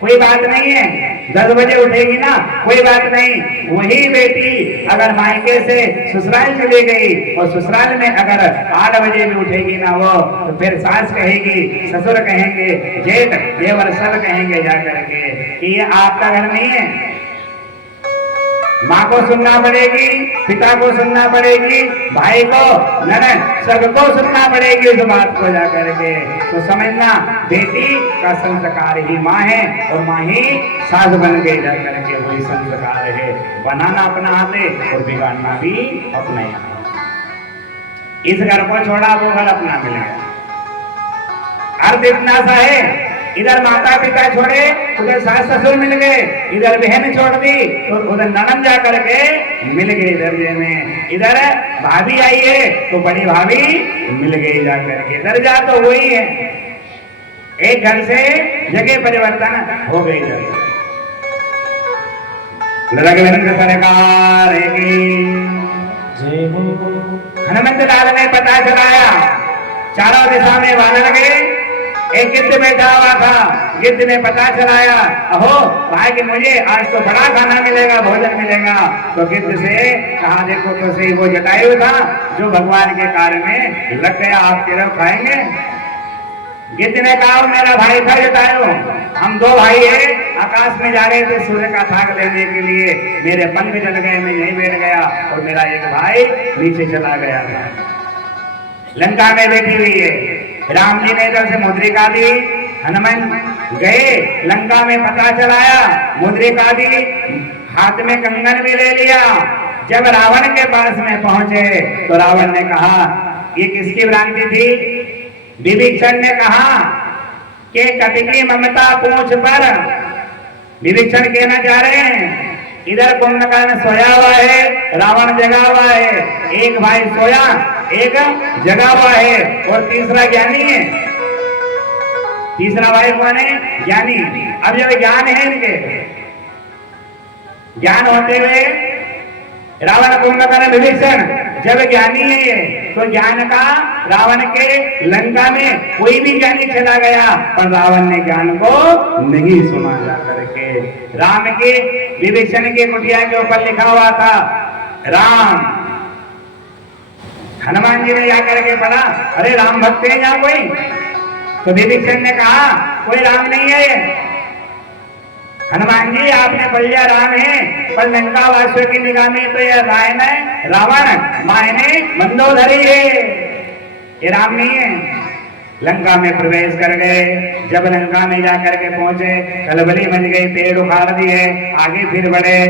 कोई बात नहीं है, 10 बजे उठेगी ना कोई बात नहीं। वही बेटी अगर मायके से ससुराल चली गई और ससुराल में अगर 8 बजे भी उठेगी ना वो, तो फिर सास कहेगी, ससुर कहेंगे, जेठ देवर सब कहेंगे जा करके कि ये आपका घर नहीं है। माँ को सुनना पड़ेगी, पिता को सुनना पड़ेगी, भाई को, ननद सबको सुनना पड़ेगी इस बात को जा करके। तो समझना बेटी का संस्कार ही माँ है और माँ ही सास बन के जा करके वही संस्कार है। बनाना अपना हाथ है और बिगाड़ना भी अपने हाथ। इस घर को छोड़ा वो घर अपना मिलेगा। अर्थ इतना सा है, इधर माता पिता छोड़े उधर सास ससुर मिल गए, इधर बहन छोड़ दी तो उधर ननद जा करके मिल गई दर्जे में, इधर भाभी आई है तो बड़ी भाभी मिल गई जा करके। दर्जा तो वही है, एक घर से जगह परिवर्तन हो गई। रघुवीर सरकार की जय हो। हनुमंत लाल ने पता चलाया, चारों दिशा में वानर गए, एक गिद्ध बैठा हुआ था। गिद्ध ने पता चलाया, अहो भाई कि मुझे आज तो बड़ा खाना मिलेगा, भोजन मिलेगा। तो गिद्ध से कहा, देखो तो सही वो जटायु था जो भगवान के कार्य में लग गया, आप किरण खाएंगे। गिद्ध ने कहा, मेरा भाई था जटायु, हम 2 भाई है, आकाश में जा रहे थे सूर्य का थाक लेने के लिए, मेरे पंख जल गए, मैं यहीं बैठ गया और मेरा एक भाई नीचे चला गया था। लंका में बैठी हुई है, राम जी ने इधर से मुद्रिका दी, हनुमान गए लंका में पता चलाया, मुद्रिका दी, हाथ में कंगन भी ले लिया। जब रावण के पास में पहुंचे तो रावण ने कहा, ये किसकी भ्रांति थी? विभीषण ने कहा कि कटकी ममता पूंछ पर। विभीषण कहना चाह रहे हैं, इधर कुंभकर्ण सोया हुआ है, रावण जगा हुआ है। एक भाई सोया, एक जगा हुआ है और तीसरा ज्ञानी है। तीसरा भाई कौन है? ज्ञानी। अब जब ज्ञान है इनके, ज्ञान होते हुए रावण कुंभकर्ण विभीषण जब ज्ञानी है ये, तो ज्ञान का रावण के लंका में कोई भी ज्ञानी चला गया, पर रावण ने ज्ञान को नहीं सुना जा करके। राम के विभीषण के कुटिया के ऊपर लिखा हुआ था राम। हनुमान जी ने जाकर के पढ़ा, अरे राम भक्त है यहाँ कोई? तो विभीषण ने कहा कोई राम नहीं है ये। हनुमान जी आपने पढ़ लिया राम है, पर लंका वासियों की निगाह में तो यह रावण मायने मंदोदरी है, ये राम नहीं है। लंका में प्रवेश कर गए। जब लंका में जाकर के पहुंचे, खलबली मच गई, पेड़ उखाड़ दिए, आगे फिर बढ़े।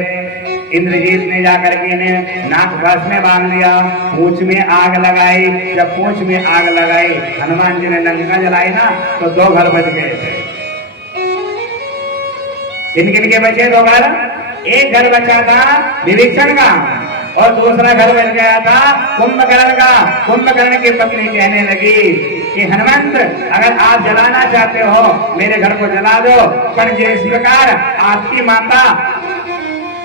इंद्रजीत ने जाकर के इन्हें नाक घास में बांध लिया, पूंछ में आग लगाई। जब पूंछ में आग लगाई, हनुमान जी ने लंका जलाई ना, तो 2 घर बच गए थे। किन किन के बचे 2 घर? एक घर बचा था विभीषण का, और दूसरा घर बच गया था कुंभकर्ण का। कुंभकर्ण की पत्नी कहने लगी कि हनुमंत, अगर आप जलाना चाहते हो मेरे घर को जला दो, पर जिस प्रकार आपकी माता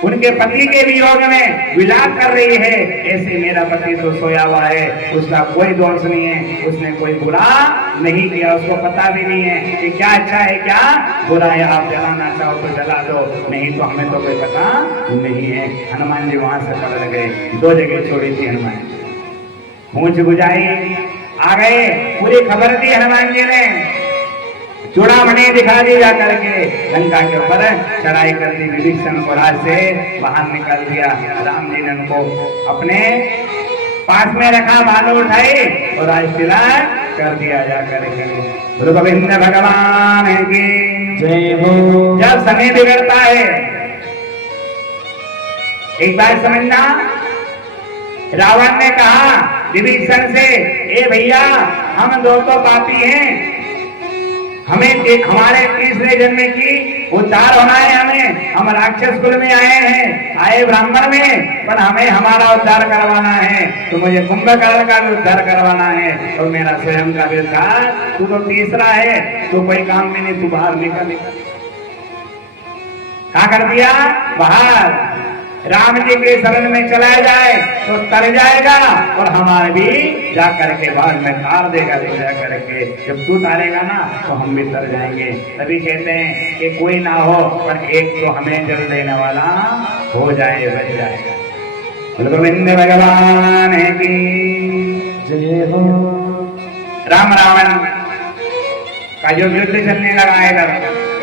उनके पति के वियोग में विलाप कर रही है, ऐसे मेरा पति तो सोया हुआ है, उसका कोई दोष नहीं है, उसने कोई बुरा नहीं किया, उसको पता भी नहीं है कि क्या अच्छा है क्या बुरा है। आप जलाना चाहो तो जला दो, नहीं तो हमें तो कोई पता नहीं है। हनुमान जी वहां से पलट गए। 2 जगह छोड़ी थी हनुमान जी, पूंछ बुझाई, आ गए, पूरी खबर दी हनुमान जी ने, चूड़ामणि दिखा दी जा करके, लंका के ऊपर चढ़ाई कर दी। विभीषण को राज से बाहर निकाल दिया। राम जी ने उनको अपने पास में रखा, भालू उठाई और राज तिलक कर दिया जा करके। गोविंद भगवान की जय हो। जब समय बिगड़ता है, एक बात समझना, रावण ने कहा विभीषण से, ए भैया हम 2 तो पापी हैं, हमें हमारे तीसरे जन्म की उद्धार होना है, हम राक्षस कुल में आए हैं, आए ब्राह्मण में, पर हमें हमारा उद्धार करवाना है। तो मुझे कुंभकर्ण का भी उद्धार करवाना है, और मेरा स्वयं का भी उद्धार। तू तो तीसरा है, तू कोई काम में नहीं, तू बाहर निकल। क्या कर दिया? बाहर। राम जी के शरण में चला जाए तो तर जाएगा, और हमारे भी जा करके भाग में तार देगा ले जा करके। जब तू तारेगा ना तो हम भी तर जाएंगे। तभी कहते हैं कि कोई ना हो, पर एक तो हमें जल देने वाला हो जाए, बच जाएगा। गोविंद भगवान की जय हो। राम रावण का जो युद्ध चलने लगा है,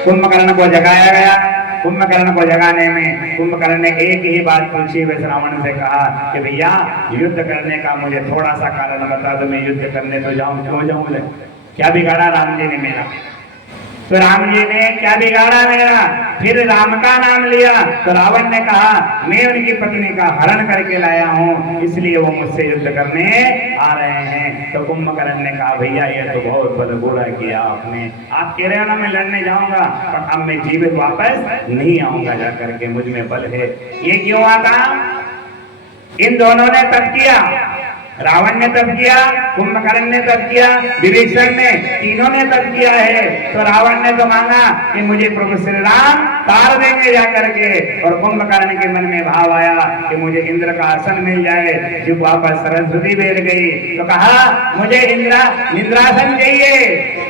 कुंभकर्ण को जगाया गया। कुंभकर्ण को जगाने में कुंभकर्ण ने एक ही बात पूछी, वे रावण से कहा कि भैया युद्ध करने का मुझे थोड़ा सा कारण बता दो, मैं युद्ध करने तो जाऊं, क्यों जाऊं? क्या बिगाड़ा राम जी ने मेरा? तो राम जी ने क्या बिगाड़ा मेरा? फिर राम का नाम लिया तो रावण ने कहा मैं उनकी पत्नी का हरण करके लाया हूँ, इसलिए वो मुझसे युद्ध करने आ रहे हैं। तो कुंभकर्ण ने कहा भैया ये तो बहुत बड़ा बुरा किया आपने, आप कह रहे हो ना मैं लड़ने जाऊंगा, पर अब मैं जीवित वापस नहीं आऊंगा, जा करके मुझ में बल है। ये क्यों आता? इन दोनों ने तब किया, रावण ने तब किया, कुंभकर्ण ने तब किया, विभीषण ने, तीनों ने तब किया है। तो रावण ने तो मांगा कि मुझे प्रभु श्री राम तार देंगे जा करके, और कुंभकर्ण के मन में भाव आया कि मुझे इंद्र का आसन मिल जाए। जब वापस सरस्वती बैठ गई तो कहा मुझे इंद्रासन चाहिए।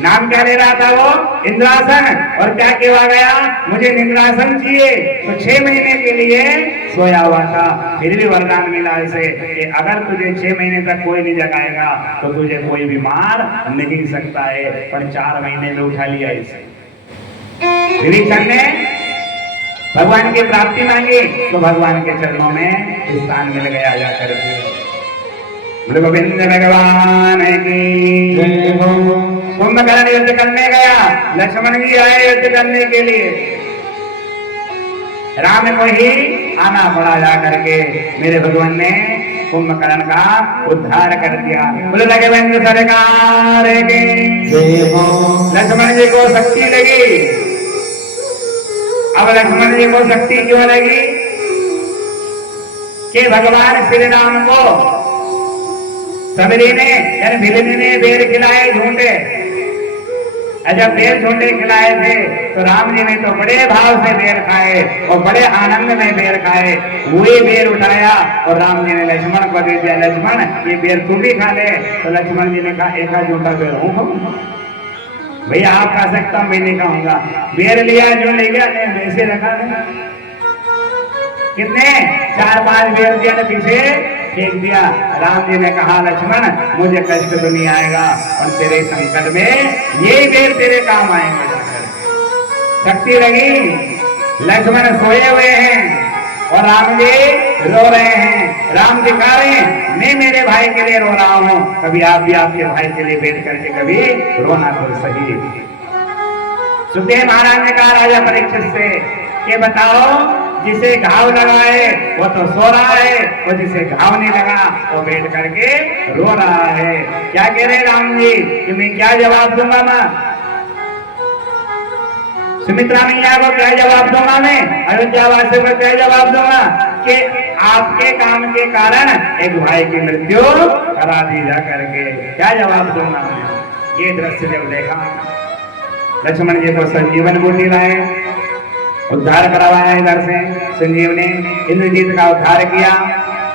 नाम क्या ले रहा था वो? इंद्रासन। और क्या कहवा गया? मुझे निद्रासन चाहिए। तो 6 महीने के लिए सोया हुआ था, फिर भी वरदान मिला इसे कि अगर तुझे 6 महीने तक कोई नहीं जगाएगा तो तुझे कोई भी मार नहीं सकता है। पर 4 महीने में उठा लिया इसे। विभीषण ने भगवान की प्राप्ति मांगी तो भगवान के चरणों में स्थान मिल गया जाकर के। गोविंद भगवान की जय हो। कुंभकर्ण युद्ध करने गया, लक्ष्मण जी आए युद्ध करने के लिए, राम को ही आना पड़ा जा करके। मेरे भगवान ने कुंभकर्ण का उद्धार कर दिया। बोले लगे बंद सरकार के जय हो। लक्ष्मण जी को शक्ति लगी। अब लक्ष्मण जी को शक्ति क्यों लगी? कि भगवान श्री राम को सबरी ने यानी भिलनी ने बेर खिलाए झूठे। जब बेर झुंडे खिलाए थे तो राम जी ने तो बड़े भाव से बेर खाए और बड़े आनंद में बेर खाए। वही बेर उठाया और राम जी ने लक्ष्मण को दे दिया, लक्ष्मण ये बेर तू भी खा ले। तो लक्ष्मण जी ने कहा एक झूठा बेर हूँ खाऊंगा, भैया आप खा सकता मैं नहीं खाऊंगा। बेर लिया, जो ले गया वैसे रखा है। कितने 4-5 बेर दिया पीछे फेंक दिया। राम जी ने कहा लक्ष्मण मुझे कष्ट तो नहीं आएगा और तेरे संकट में यही बेर तेरे काम आएंगे। शक्ति लगी, लक्ष्मण सोए हुए हैं और राम जी रो रहे हैं। राम दिखा रहे हैं मैं मेरे भाई के लिए रो रहा हूं, कभी आप भी आपके भाई के लिए बैठ करके कभी रोना तो सही। सुखदेव महाराज ने कहा राजा परीक्षित से कि बताओ जिसे घाव लगा है वो तो सो रहा है और जिसे घाव नहीं लगा वो बैठ करके रो रहा है। क्या कह रहे राम जी कि मैं क्या जवाब दूंगा? मैं सुमित्रा मैया को क्या जवाब दूंगा? मैं अयोध्या वासियों को क्या जवाब दूंगा कि आपके काम के कारण एक भाई की मृत्यु करा दी जा करके? क्या जवाब दूंगा मैं? ये दृश्य जब देखा लक्ष्मण जी को संजीवन बूटी लाए, उद्धार करवाया इधर से संजीव ने, इंद्रजीत का उद्धार किया।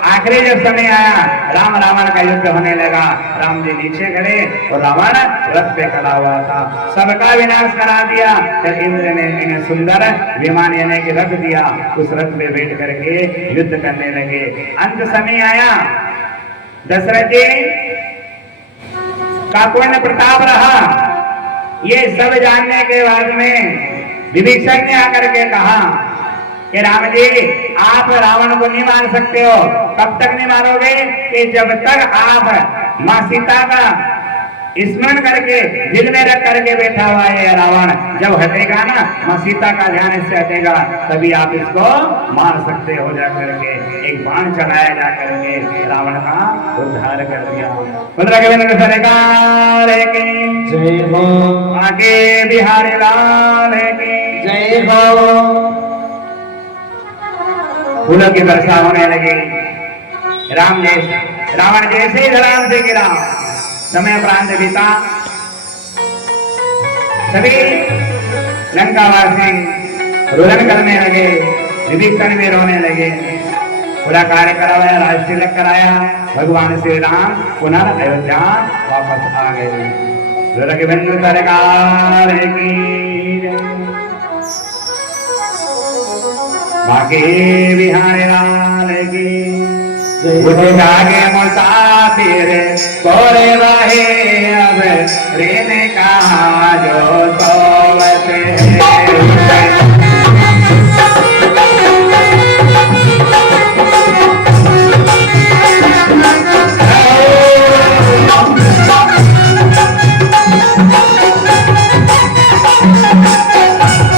आखिरी जब समय आया राम रावण का युद्ध होने लगा, राम जी नीचे खड़े और रावण रथ पे खड़ा हुआ था। सबका विनाश करा दिया। जब इंद्र ने इन्हें सुंदर विमान यानी कि रथ दिया, उस रथ पे बैठ करके युद्ध करने लगे। अंत समय आया, दशरथ जी का पूर्ण प्रताप रहा। ये सब जानने के बाद में विभीषण ने आकर के कहा कि राम जी आप रावण को नहीं मार सकते हो। कब तक नहीं मारोगे? कि जब तक आप मां सीता का स्मरण करके दिल में रख करके बैठा हुआ है रावण, जब हटेगा ना मां सीता का ध्यान इससे हटेगा तभी आप इसको मार सकते हो। जा करके एक बाण चलाया जा करके रावण का उद्धार कर दिया। सरकार की जय हो, आगे बिहारी लाल की जय हो। फूलों की वर्षा होने लगी। रावण जैसे ही धराम से गिरा, समय प्रांत बीता, सभी लंकावासी रुदन करने लगे, विभीषण भी रोने लगे। पूरा कार्य कराया, राज तिलक कराया, भगवान श्री राम पुनः अयोध्या वापस आ गए। रघुवंश सरकार की बाकी बिहारी लाल की उठे जागे मुसाफिर कोरे रहे अब रेने का जो तो